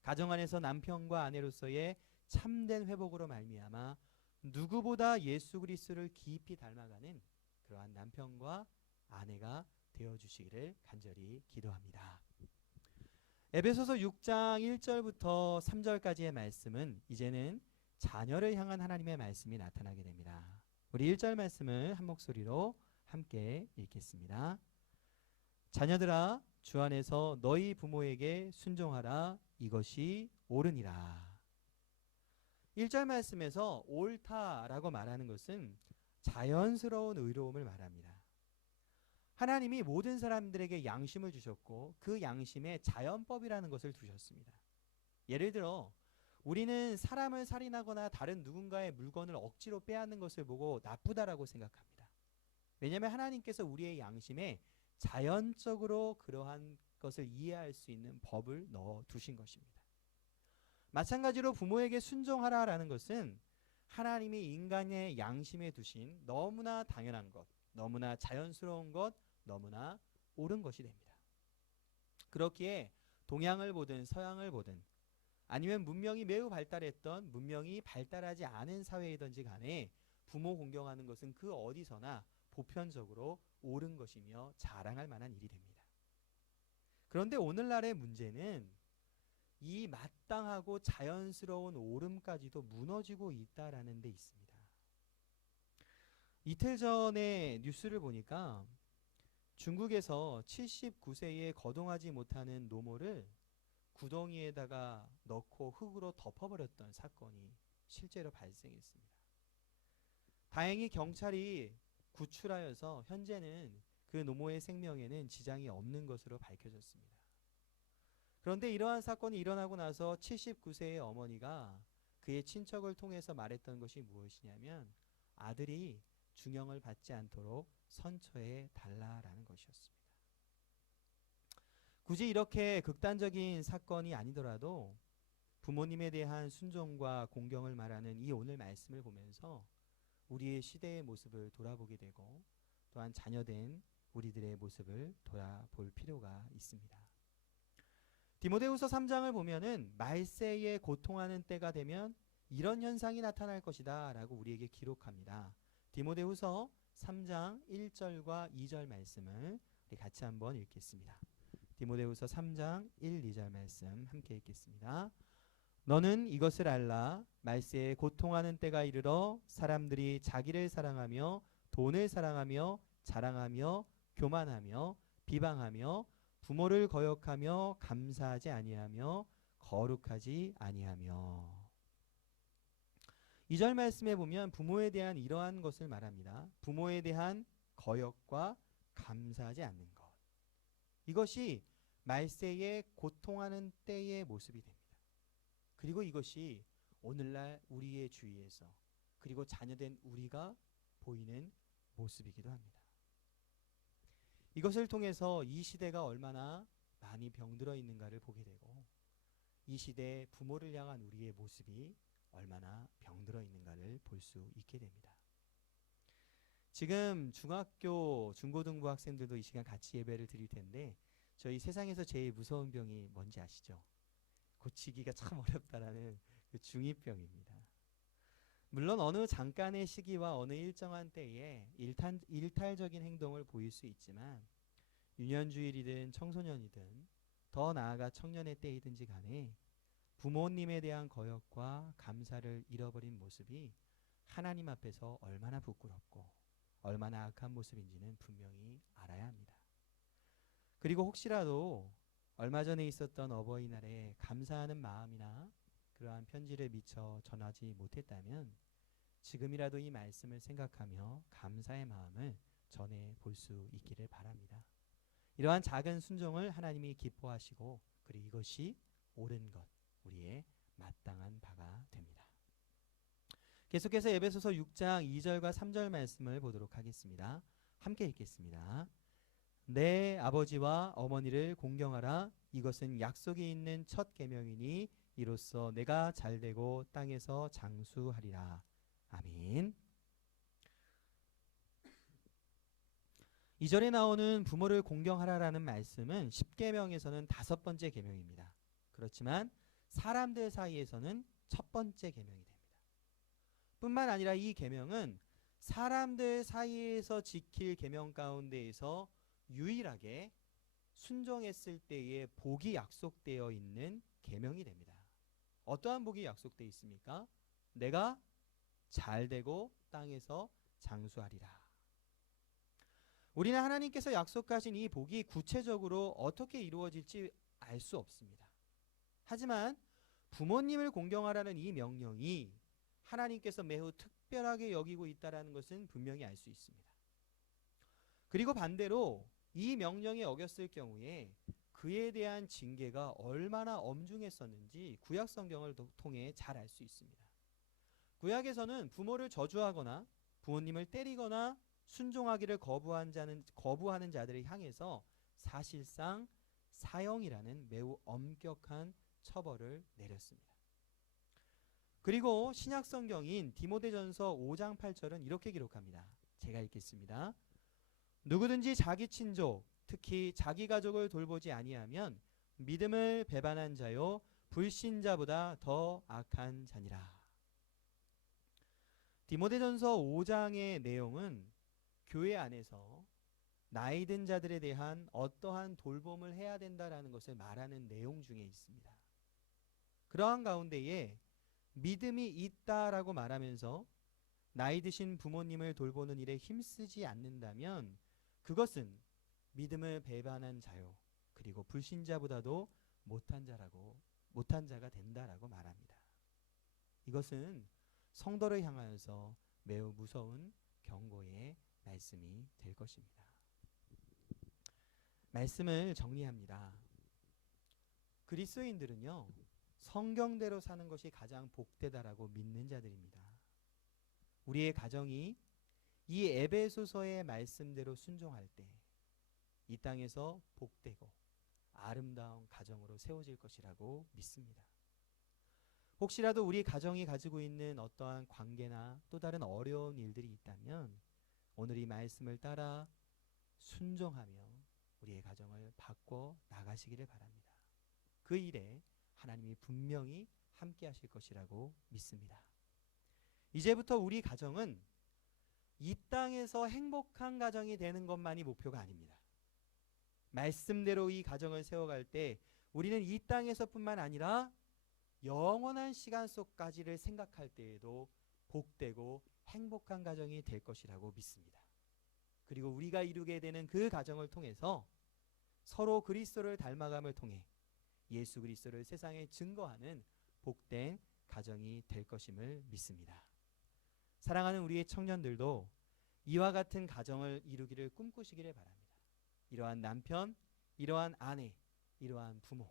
가정 안에서 남편과 아내로서의 참된 회복으로 말미암아 누구보다 예수 그리스도를 깊이 닮아가는 그러한 남편과 아내가 되어주시기를 간절히 기도합니다. 에베소서 6장 1절부터 3절까지의 말씀은 이제는 자녀를 향한 하나님의 말씀이 나타나게 됩니다. 우리 1절 말씀을 한 목소리로 함께 읽겠습니다. 자녀들아 주 안에서 너희 부모에게 순종하라. 이것이 옳으니라. 1절 말씀에서 옳다라고 말하는 것은 자연스러운 의로움을 말합니다. 하나님이 모든 사람들에게 양심을 주셨고 그 양심에 자연법이라는 것을 두셨습니다. 예를 들어 우리는 사람을 살인하거나 다른 누군가의 물건을 억지로 빼앗는 것을 보고 나쁘다라고 생각합니다. 왜냐하면 하나님께서 우리의 양심에 자연적으로 그러한 것을 이해할 수 있는 법을 넣어 두신 것입니다. 마찬가지로 부모에게 순종하라라는 것은 하나님이 인간의 양심에 두신 너무나 당연한 것, 너무나 자연스러운 것, 너무나 옳은 것이 됩니다. 그렇기에 동양을 보든 서양을 보든 아니면 문명이 매우 발달했던 문명이 발달하지 않은 사회이든지 간에 부모 공경하는 것은 그 어디서나 보편적으로 옳은 것이며 자랑할 만한 일이 됩니다. 그런데 오늘날의 문제는 이 마땅하고 자연스러운 옳음까지도 무너지고 있다라는 데 있습니다. 이틀 전에 뉴스를 보니까 중국에서 79세에 거동하지 못하는 노모를 구덩이에다가 넣고 흙으로 덮어버렸던 사건이 실제로 발생했습니다. 다행히 경찰이 구출하여서 현재는 그 노모의 생명에는 지장이 없는 것으로 밝혀졌습니다. 그런데 이러한 사건이 일어나고 나서 79세의 어머니가 그의 친척을 통해서 말했던 것이 무엇이냐면 아들이 중형을 받지 않도록 선처해 달라라는 것이었습니다. 굳이 이렇게 극단적인 사건이 아니더라도 부모님에 대한 순종과 공경을 말하는 이 오늘 말씀을 보면서 우리의 시대의 모습을 돌아보게 되고 또한 자녀된 우리들의 모습을 돌아볼 필요가 있습니다. 디모데후서 3장을 보면은 말세에 고통하는 때가 되면 이런 현상이 나타날 것이다 라고 우리에게 기록합니다. 디모데후서 3장 1절과 2절 말씀을 우리 같이 한번 읽겠습니다. 디모데후서 3장 1, 2절 말씀 함께 읽겠습니다. 너는 이것을 알라. 말세에 고통하는 때가 이르러 사람들이 자기를 사랑하며 돈을 사랑하며 자랑하며 교만하며 비방하며 부모를 거역하며 감사하지 아니하며 거룩하지 아니하며. 2절 말씀에 보면 부모에 대한 이러한 것을 말합니다. 부모에 대한 거역과 감사하지 않는 것. 이것이 말세에 고통하는 때의 모습이 됩니다. 그리고 이것이 오늘날 우리의 주위에서 그리고 자녀된 우리가 보이는 모습이기도 합니다. 이것을 통해서 이 시대가 얼마나 많이 병들어 있는가를 보게 되고 이 시대의 부모를 향한 우리의 모습이 얼마나 병들어 있는가를 볼 수 있게 됩니다. 지금 중학교, 중고등부 학생들도 이 시간 같이 예배를 드릴 텐데 저희 세상에서 제일 무서운 병이 뭔지 아시죠? 고치기가 참 어렵다라는 그 중2병입니다. 물론 어느 잠깐의 시기와 어느 일정한 때에 일탈적인 행동을 보일 수 있지만 유년주일이든 청소년이든 더 나아가 청년의 때이든지 간에 부모님에 대한 거역과 감사를 잃어버린 모습이 하나님 앞에서 얼마나 부끄럽고 얼마나 악한 모습인지는 분명히 알아야 합니다. 그리고 혹시라도 얼마 전에 있었던 어버이날에 감사하는 마음이나 그러한 편지를 미처 전하지 못했다면 지금이라도 이 말씀을 생각하며 감사의 마음을 전해 볼 수 있기를 바랍니다. 이러한 작은 순종을 하나님이 기뻐하시고 그리고 이것이 옳은 것, 우리의 마땅한 바가 됩니다. 계속해서 에베소서 6장 2절과 3절 말씀을 보도록 하겠습니다. 함께 읽겠습니다. 내 아버지와 어머니를 공경하라. 이것은 약속이 있는 첫 계명이니 이로써 내가 잘되고 땅에서 장수하리라. 아멘. 2절에 나오는 부모를 공경하라라는 말씀은 10계명에서는 5번째 계명입니다. 그렇지만 사람들 사이에서는 첫 번째 계명이 됩니다. 뿐만 아니라 이 계명은 사람들 사이에서 지킬 계명 가운데에서 유일하게 순종했을 때에 복이 약속되어 있는 계명이 됩니다. 어떠한 복이 약속되어 있습니까? 내가 잘되고 땅에서 장수하리라. 우리는 하나님께서 약속하신 이 복이 구체적으로 어떻게 이루어질지 알 수 없습니다. 하지만 부모님을 공경하라는 이 명령이 하나님께서 매우 특별하게 여기고 있다는 것은 분명히 알 수 있습니다. 그리고 반대로 이 명령에 어겼을 경우에 그에 대한 징계가 얼마나 엄중했었는지 구약 성경을 통해 잘 알 수 있습니다. 구약에서는 부모를 저주하거나 부모님을 때리거나 순종하기를 거부하는 자들을 향해서 사실상 사형이라는 매우 엄격한 처벌을 내렸습니다. 그리고 신약 성경인 디모데전서 5장 8절은 이렇게 기록합니다. 제가 읽겠습니다. 누구든지 자기 친족, 특히 자기 가족을 돌보지 아니하면 믿음을 배반한 자요 불신자보다 더 악한 자니라. 디모데전서 5장의 내용은 교회 안에서 나이 든 자들에 대한 어떠한 돌봄을 해야 된다라는 것을 말하는 내용 중에 있습니다. 그러한 가운데에 믿음이 있다라고 말하면서 나이 드신 부모님을 돌보는 일에 힘쓰지 않는다면 그것은 믿음을 배반한 자요 그리고 불신자보다도 못한 자가 된다라고 말합니다. 이것은 성도를 향하여서 매우 무서운 경고의 말씀이 될 것입니다. 말씀을 정리합니다. 그리스도인들은요, 성경대로 사는 것이 가장 복되다라고 믿는 자들입니다. 우리의 가정이 이 에베소서의 말씀대로 순종할 때 이 땅에서 복되고 아름다운 가정으로 세워질 것이라고 믿습니다. 혹시라도 우리 가정이 가지고 있는 어떠한 관계나 또 다른 어려운 일들이 있다면 오늘 이 말씀을 따라 순종하며 우리의 가정을 바꿔 나가시기를 바랍니다. 그 일에 하나님이 분명히 함께 하실 것이라고 믿습니다. 이제부터 우리 가정은 이 땅에서 행복한 가정이 되는 것만이 목표가 아닙니다. 말씀대로 이 가정을 세워갈 때 우리는 이 땅에서뿐만 아니라 영원한 시간 속까지를 생각할 때에도 복되고 행복한 가정이 될 것이라고 믿습니다. 그리고 우리가 이루게 되는 그 가정을 통해서 서로 그리스도를 닮아감을 통해 예수 그리스도를 세상에 증거하는 복된 가정이 될 것임을 믿습니다. 사랑하는 우리의 청년들도 이와 같은 가정을 이루기를 꿈꾸시기를 바랍니다. 이러한 남편, 이러한 아내, 이러한 부모,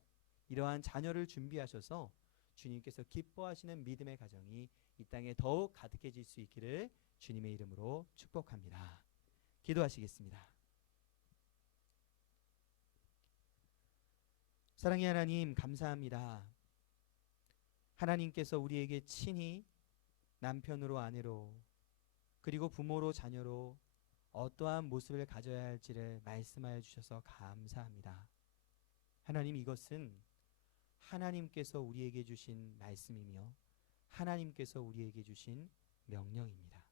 이러한 자녀를 준비하셔서 주님께서 기뻐하시는 믿음의 가정이 이 땅에 더욱 가득해질 수 있기를 주님의 이름으로 축복합니다. 기도하시겠습니다. 사랑의 하나님, 감사합니다. 하나님께서 우리에게 친히 남편으로 아내로 그리고 부모로 자녀로 어떠한 모습을 가져야 할지를 말씀하여 주셔서 감사합니다. 하나님, 이것은 하나님께서 우리에게 주신 말씀이며 하나님께서 우리에게 주신 명령입니다.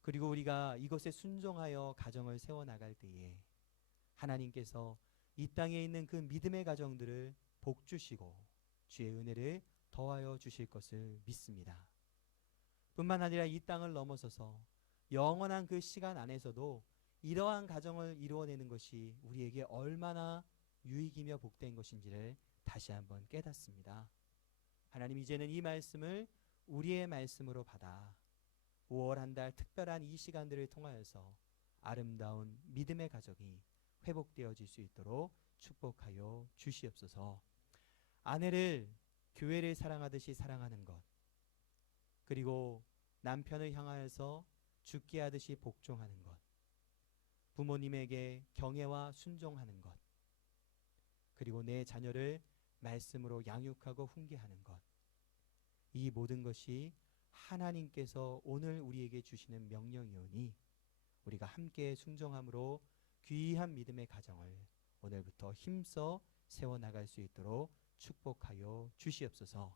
그리고 우리가 이것에 순종하여 가정을 세워나갈 때에 하나님께서 이 땅에 있는 그 믿음의 가정들을 복 주시고 주의 은혜를 더하여 주실 것을 믿습니다. 뿐만 아니라 이 땅을 넘어서서 영원한 그 시간 안에서도 이러한 가정을 이루어내는 것이 우리에게 얼마나 유익이며 복된 것인지를 다시 한번 깨닫습니다. 하나님, 이제는 이 말씀을 우리의 말씀으로 받아 5월 한 달 특별한 이 시간들을 통하여서 아름다운 믿음의 가정이 회복되어질 수 있도록 축복하여 주시옵소서. 아내를 교회를 사랑하듯이 사랑하는 것, 그리고 남편을 향하여서 죽게 하듯이 복종하는 것, 부모님에게 경애와 순종하는 것, 그리고 내 자녀를 말씀으로 양육하고 훈계하는 것, 이 모든 것이 하나님께서 오늘 우리에게 주시는 명령이오니 우리가 함께 순종함으로 귀한 믿음의 가정을 오늘부터 힘써 세워나갈 수 있도록 축복하여 주시옵소서.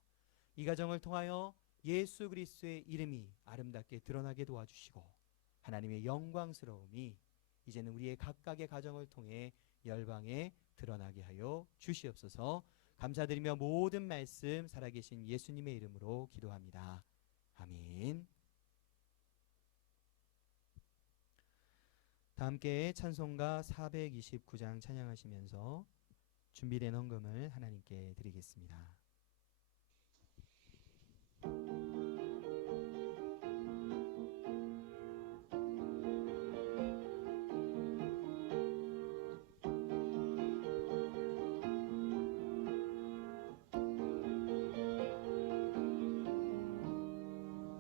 이 가정을 통하여 예수 그리스도의 이름이 아름답게 드러나게 도와주시고 하나님의 영광스러움이 이제는 우리의 각각의 가정을 통해 열방에 드러나게 하여 주시옵소서. 감사드리며 모든 말씀 살아계신 예수님의 이름으로 기도합니다. 아멘. 다 함께 찬송가 429장 찬양하시면서 준비된 헌금을 하나님께 드리겠습니다.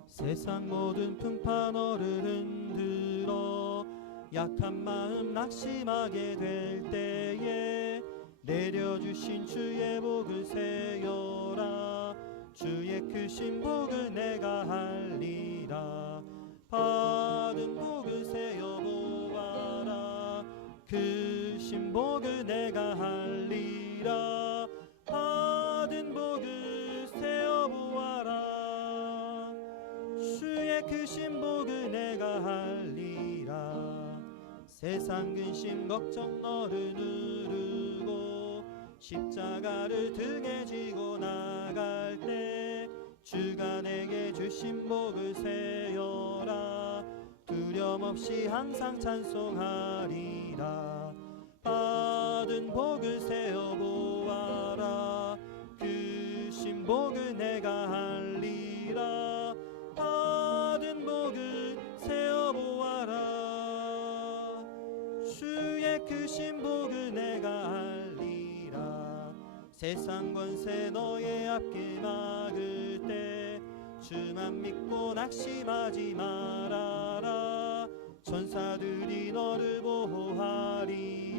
세상 모든 풍파너를 흔들어 약한 마음 낙심하게 될 때에 내려주신 주의 복을 세어라. 주의 크신 복을 내가 할리라. 받은 복을 세어 보아라. 크신 복을 내가 할리라. 받은 복을 세어 보아라. 주의 크신 복을 내가 할리라. 세상 근심 걱정 너를 누르고 십자가를 등에 지고 나갈 때 주가 내게 주신 복을 세어라. 두려움 없이 항상 찬송하리라. 받은 복을 세어 보아라. 크신 복을 내가 할리라. 받은 복을 세어 보아라. 주의 크신 복을 세상 권세 너의 앞길 막을 때 주만 믿고 낙심하지 말아라. 천사들이 너를 보호하리니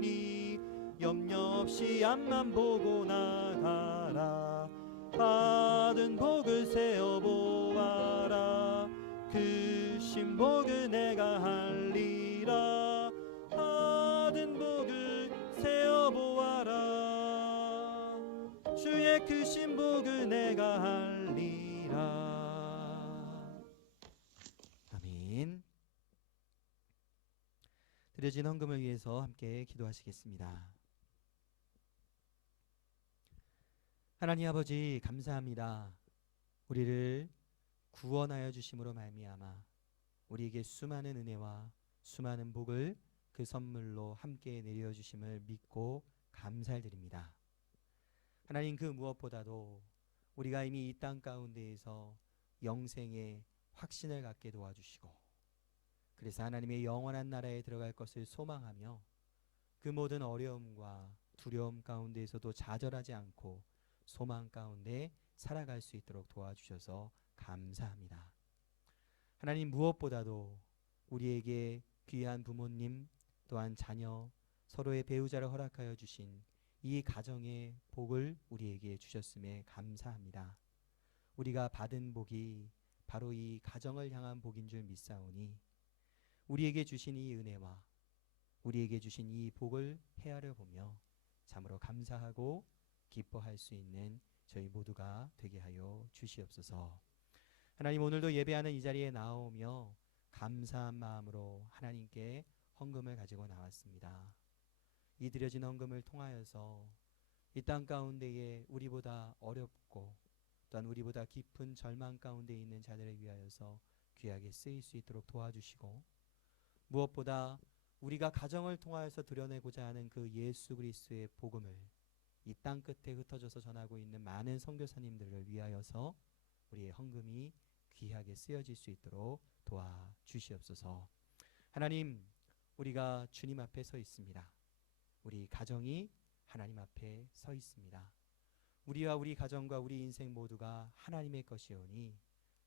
염려 없이 앞만 보고 나가라. 받은 복을 세어 보아라. 그 신복을 내가 할리라. 받은 복을 세어 보아라. 주의 그 신복을 내가 할리라. 아멘. 드려진 헌금을 위해서 함께 기도하시겠습니다. 하나님 아버지, 감사합니다. 우리를 구원하여 주심으로 말미암아 우리에게 수많은 은혜와 수많은 복을 그 선물로 함께 내려주심을 믿고 감사드립니다. 하나님, 그 무엇보다도 우리가 이미 이 땅 가운데에서 영생의 확신을 갖게 도와주시고, 그래서 하나님의 영원한 나라에 들어갈 것을 소망하며 그 모든 어려움과 두려움 가운데에서도 좌절하지 않고 소망 가운데 살아갈 수 있도록 도와주셔서 감사합니다. 하나님, 무엇보다도 우리에게 귀한 부모님, 또한 자녀, 서로의 배우자를 허락하여 주신 이 가정의 복을 우리에게 주셨음에 감사합니다. 우리가 받은 복이 바로 이 가정을 향한 복인 줄 믿사오니 우리에게 주신 이 은혜와 우리에게 주신 이 복을 헤아려 보며 참으로 감사하고 기뻐할 수 있는 저희 모두가 되게 하여 주시옵소서. 하나님, 오늘도 예배하는 이 자리에 나오며 감사한 마음으로 하나님께 헌금을 가지고 나왔습니다. 이 드려진 헌금을 통하여서 이 땅 가운데에 우리보다 어렵고 또한 우리보다 깊은 절망 가운데 있는 자들을 위하여서 귀하게 쓰일 수 있도록 도와주시고, 무엇보다 우리가 가정을 통하여서 드러내고자 하는 그 예수 그리스도의 복음을 이 땅 끝에 흩어져서 전하고 있는 많은 선교사님들을 위하여서 우리의 헌금이 귀하게 쓰여질 수 있도록 도와주시옵소서. 하나님, 우리가 주님 앞에 서 있습니다. 우리 가정이 하나님 앞에 서 있습니다. 우리와 우리 가정과 우리 인생 모두가 하나님의 것이오니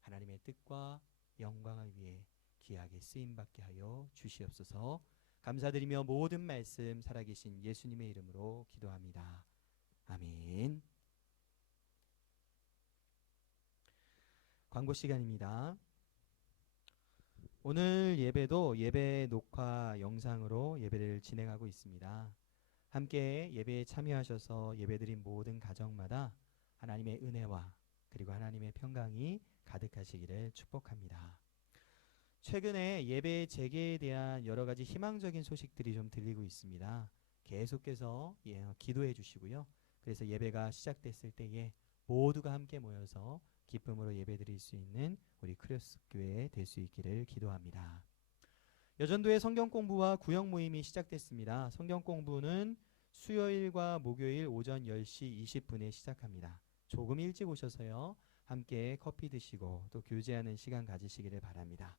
하나님의 뜻과 영광을 위해 귀하게 쓰임받게 하여 주시옵소서. 감사드리며 모든 말씀 살아계신 예수님의 이름으로 기도합니다. 아멘. 광고 시간입니다. 오늘 예배도 예배 녹화 영상으로 예배를 진행하고 있습니다. 함께 예배에 참여하셔서 예배드린 모든 가정마다 하나님의 은혜와 그리고 하나님의 평강이 가득하시기를 축복합니다. 최근에 예배 재개에 대한 여러 가지 희망적인 소식들이 좀 들리고 있습니다. 계속해서 기도해 주시고요. 그래서 예배가 시작됐을 때에 모두가 함께 모여서 기쁨으로 예배드릴 수 있는 우리 크로스 교회 될 수 있기를 기도합니다. 여전도의 성경 공부와 구역 모임이 시작됐습니다. 성경 공부는 수요일과 목요일 오전 10시 20분에 시작합니다. 조금 일찍 오셔서요, 함께 커피 드시고 또 교제하는 시간 가지시기를 바랍니다.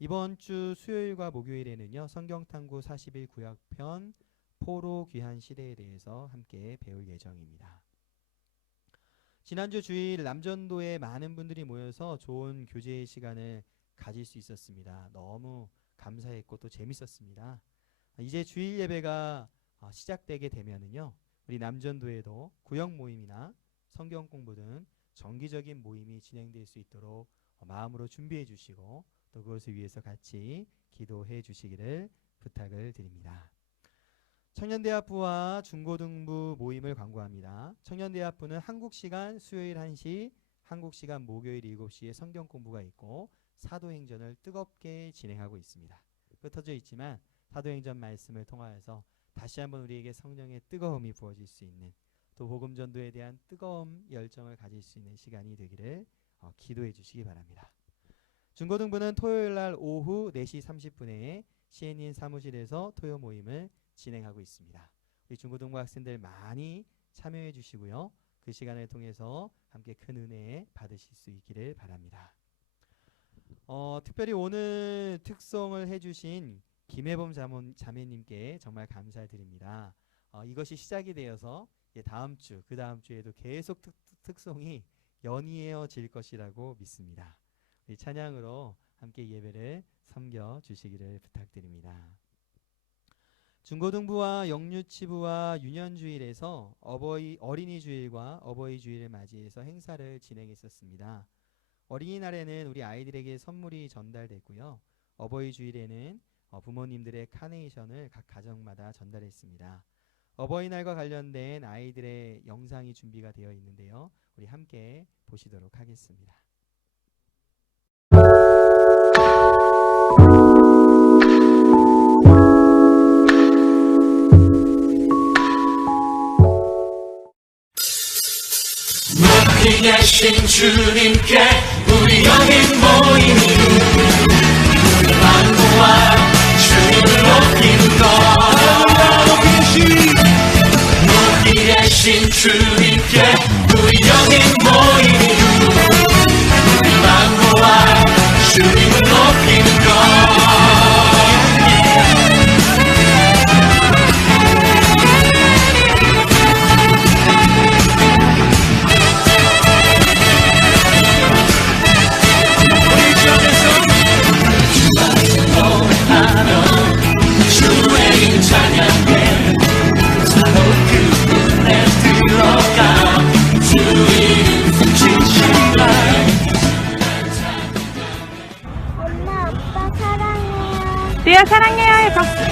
이번 주 수요일과 목요일에는요, 성경탐구 41구역편 포로 귀한 시대에 대해서 함께 배울 예정입니다. 지난주 주일 남전도에 많은 분들이 모여서 좋은 교제의 시간을 가질 수 있었습니다. 너무 감사했고 또 재밌었습니다. 이제 주일 예배가 시작되게 되면은요, 우리 남전도에도 구역 모임이나 성경 공부 등 정기적인 모임이 진행될 수 있도록 마음으로 준비해 주시고 또 그것을 위해서 같이 기도해 주시기를 부탁을 드립니다. 청년대학부와 중고등부 모임을 광고합니다. 청년대학부는 한국시간 수요일 1시, 한국시간 목요일 7시에 성경 공부가 있고 사도행전을 뜨겁게 진행하고 있습니다. 흩어져 있지만 사도행전 말씀을 통하여서 다시 한번 우리에게 성령의 뜨거움이 부어질 수 있는, 또 복음 전도에 대한 뜨거운 열정을 가질 수 있는 시간이 되기를 기도해 주시기 바랍니다. 중고등부는 토요일 날 오후 4시 30분에 시애닌 사무실에서 토요 모임을 진행하고 있습니다. 우리 중고등부 학생들 많이 참여해 주시고요. 그 시간을 통해서 함께 큰 은혜 받으실 수 있기를 바랍니다. 특별히 오늘 특송을 해주신 김혜범 자매님께 정말 감사드립니다. 이것이 시작이 되어서 다음 주, 그 다음 주에도 계속 특송이 연이어질 것이라고 믿습니다. 우리 찬양으로 함께 예배를 섬겨 주시기를 부탁드립니다. 중고등부와 영유치부와 유년주일에서 어린이 주일과 어버이 주일을 맞이해서 행사를 진행했었습니다. 어린이날에는 우리 아이들에게 선물이 전달됐고요. 어버이 주일에는 부모님들의 카네이션을 각 가정마다 전달했습니다. 어버이날과 관련된 아이들의 영상이 준비가 되어 있는데요. 우리 함께 보시도록 하겠습니다. 높이 계신 주님께 우리 여기 모인 우리 만고와 주님을 높이는 것 높이 계신 주님께 우리 여기 모인 우리 만고와 주님을 높이는 것 리아 사랑해요 해봐.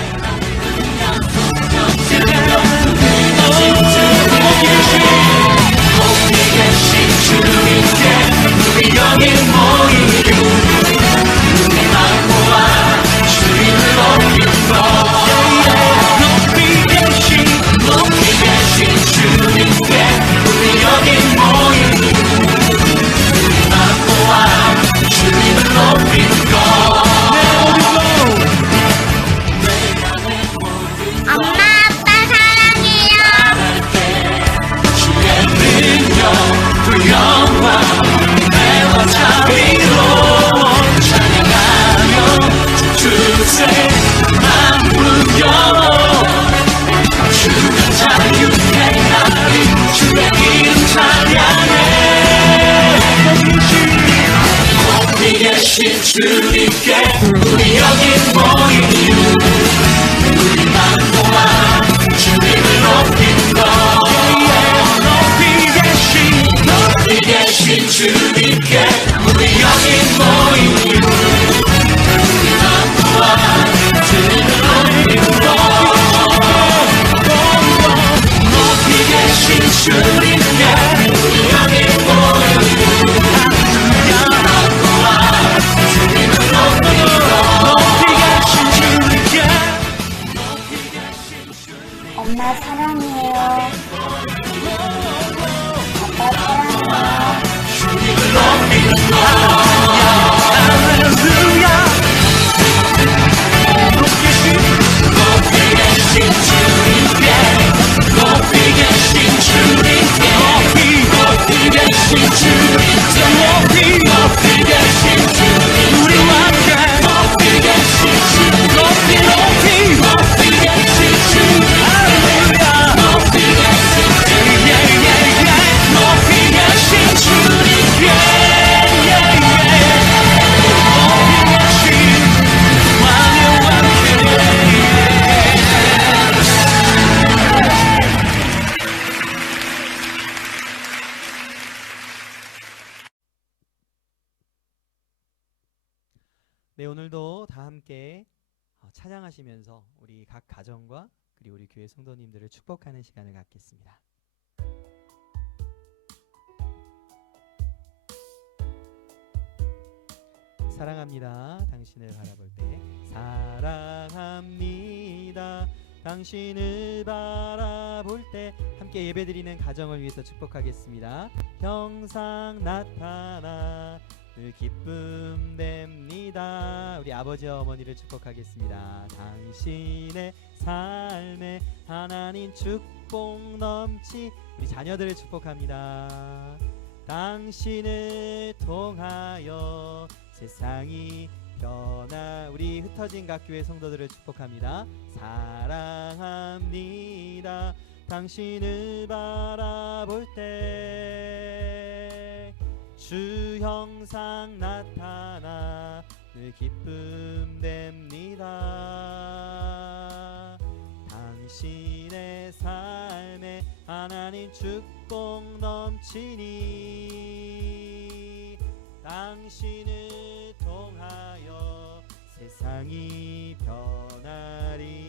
주님께 우리 여기 모인 우리 만고와 주님을 높이는 것 높이 계신 주님께 우리 여기 모인 우리 만고와 주님을 높이는 것 높이 계신 주님께 우리 여기 모인 엄마 사랑해요. 아빠 사랑해요. 네, 오늘도 다 함께 찬양하시면서 우리 각 가정과 그리고 우리 교회 성도님들을 축복하는 시간을 갖겠습니다. 사랑합니다. 당신을 바라볼 때 사랑합니다. 당신을 바라볼 때 함께 예배드리는 가정을 위해서 축복하겠습니다. 형상 나타나 늘 기쁨 됩니다. 우리 아버지와 어머니를 축복하겠습니다. 당신의 삶에 하나님 축복 넘치 우리 자녀들을 축복합니다. 당신을 통하여 세상이 변화 우리 흩어진 각 교회 성도들을 축복합니다. 사랑합니다. 당신을 바라볼 때 주 형상 나타나 늘 기쁨 됩니다. 당신의 삶에 하나님 축복 넘치니 당신을 통하여 세상이 변하리.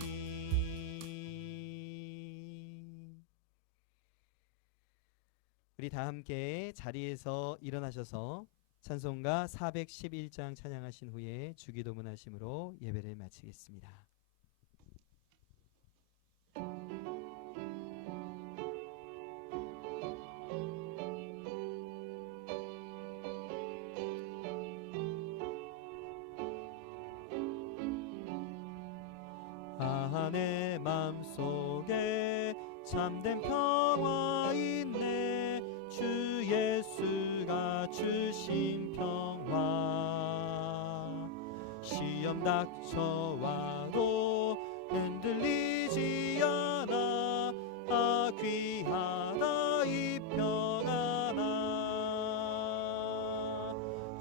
우리 다 함께 자리에서 일어나셔서 찬송가 411장 찬양하신 후에 주기도문 하심으로 예배를 마치겠습니다. 내 맘속에 참된 평화 있네. 주 예수가 주신 평화. 시험 닥쳐와도 흔들리지 않아. 아 귀하다 이 평안아.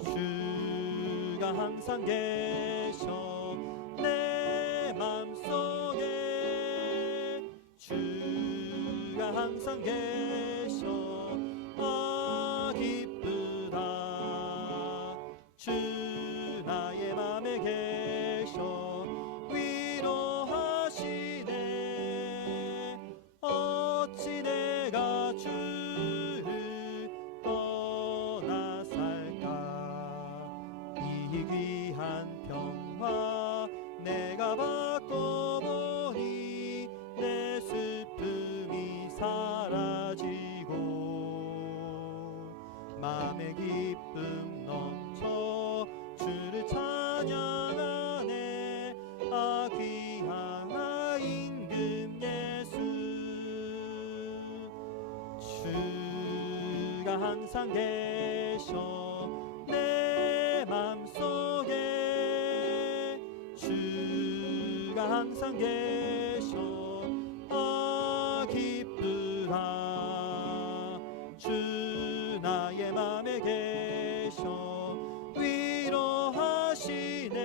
주가 항상 계셔 내 맘속에. 주가 항상 계셔 아 기쁘다. 주 나의 맘에 계셔 위로하시네. 어찌 내가 주를 떠나 살까. 이 귀한 평화 내가 받고 보니 내 슬픔이 사라지고 마음의 기쁨 넘쳐 주를 찬양하네. 아 귀한 임금 예수. 주가 항상 계셔 내 맘속에. 주가 항상 계셔 아 기쁘다. 주 나의 맘에 계셔 위로하시네.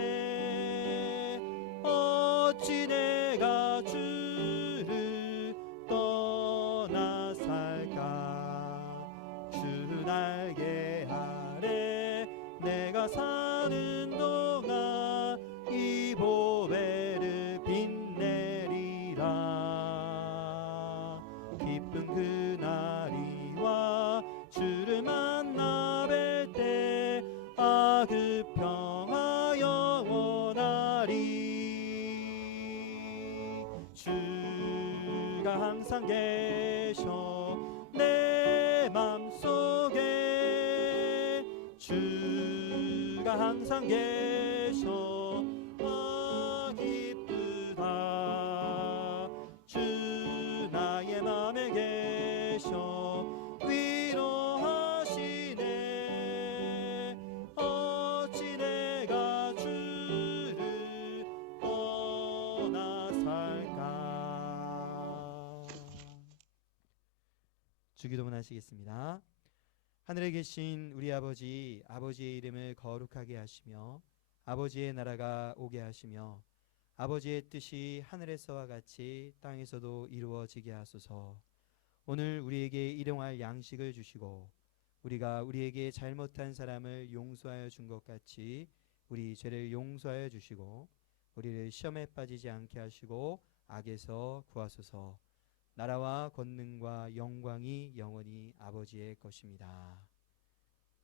어찌 내가 주를 떠나 살까. 주 날개 아래 내가 사는 동안 이 보배를 빛내리라. 기쁜 그날이와 주를 만나 뵐 때 아 그 평화 영원하리. 주가 항상 계셔 내 맘속에. 주가 항상 계셔 아 기쁘다. 주 나의 맘에 계셔 위로하시네. 어찌 내가 주를 떠나 살까. 주기도문 하시겠습니다. 하늘에 계신 우리 아버지, 아버지의 이름을 거룩하게 하시며 아버지의 나라가 오게 하시며 아버지의 뜻이 하늘에서와 같이 땅에서도 이루어지게 하소서. 오늘 우리에게 일용할 양식을 주시고 우리가 우리에게 잘못한 사람을 용서하여 준 것 같이 우리 죄를 용서하여 주시고 우리를 시험에 빠지지 않게 하시고 악에서 구하소서. 나라와 권능과 영광이 영원히 아버지의 것입니다.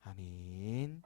아멘.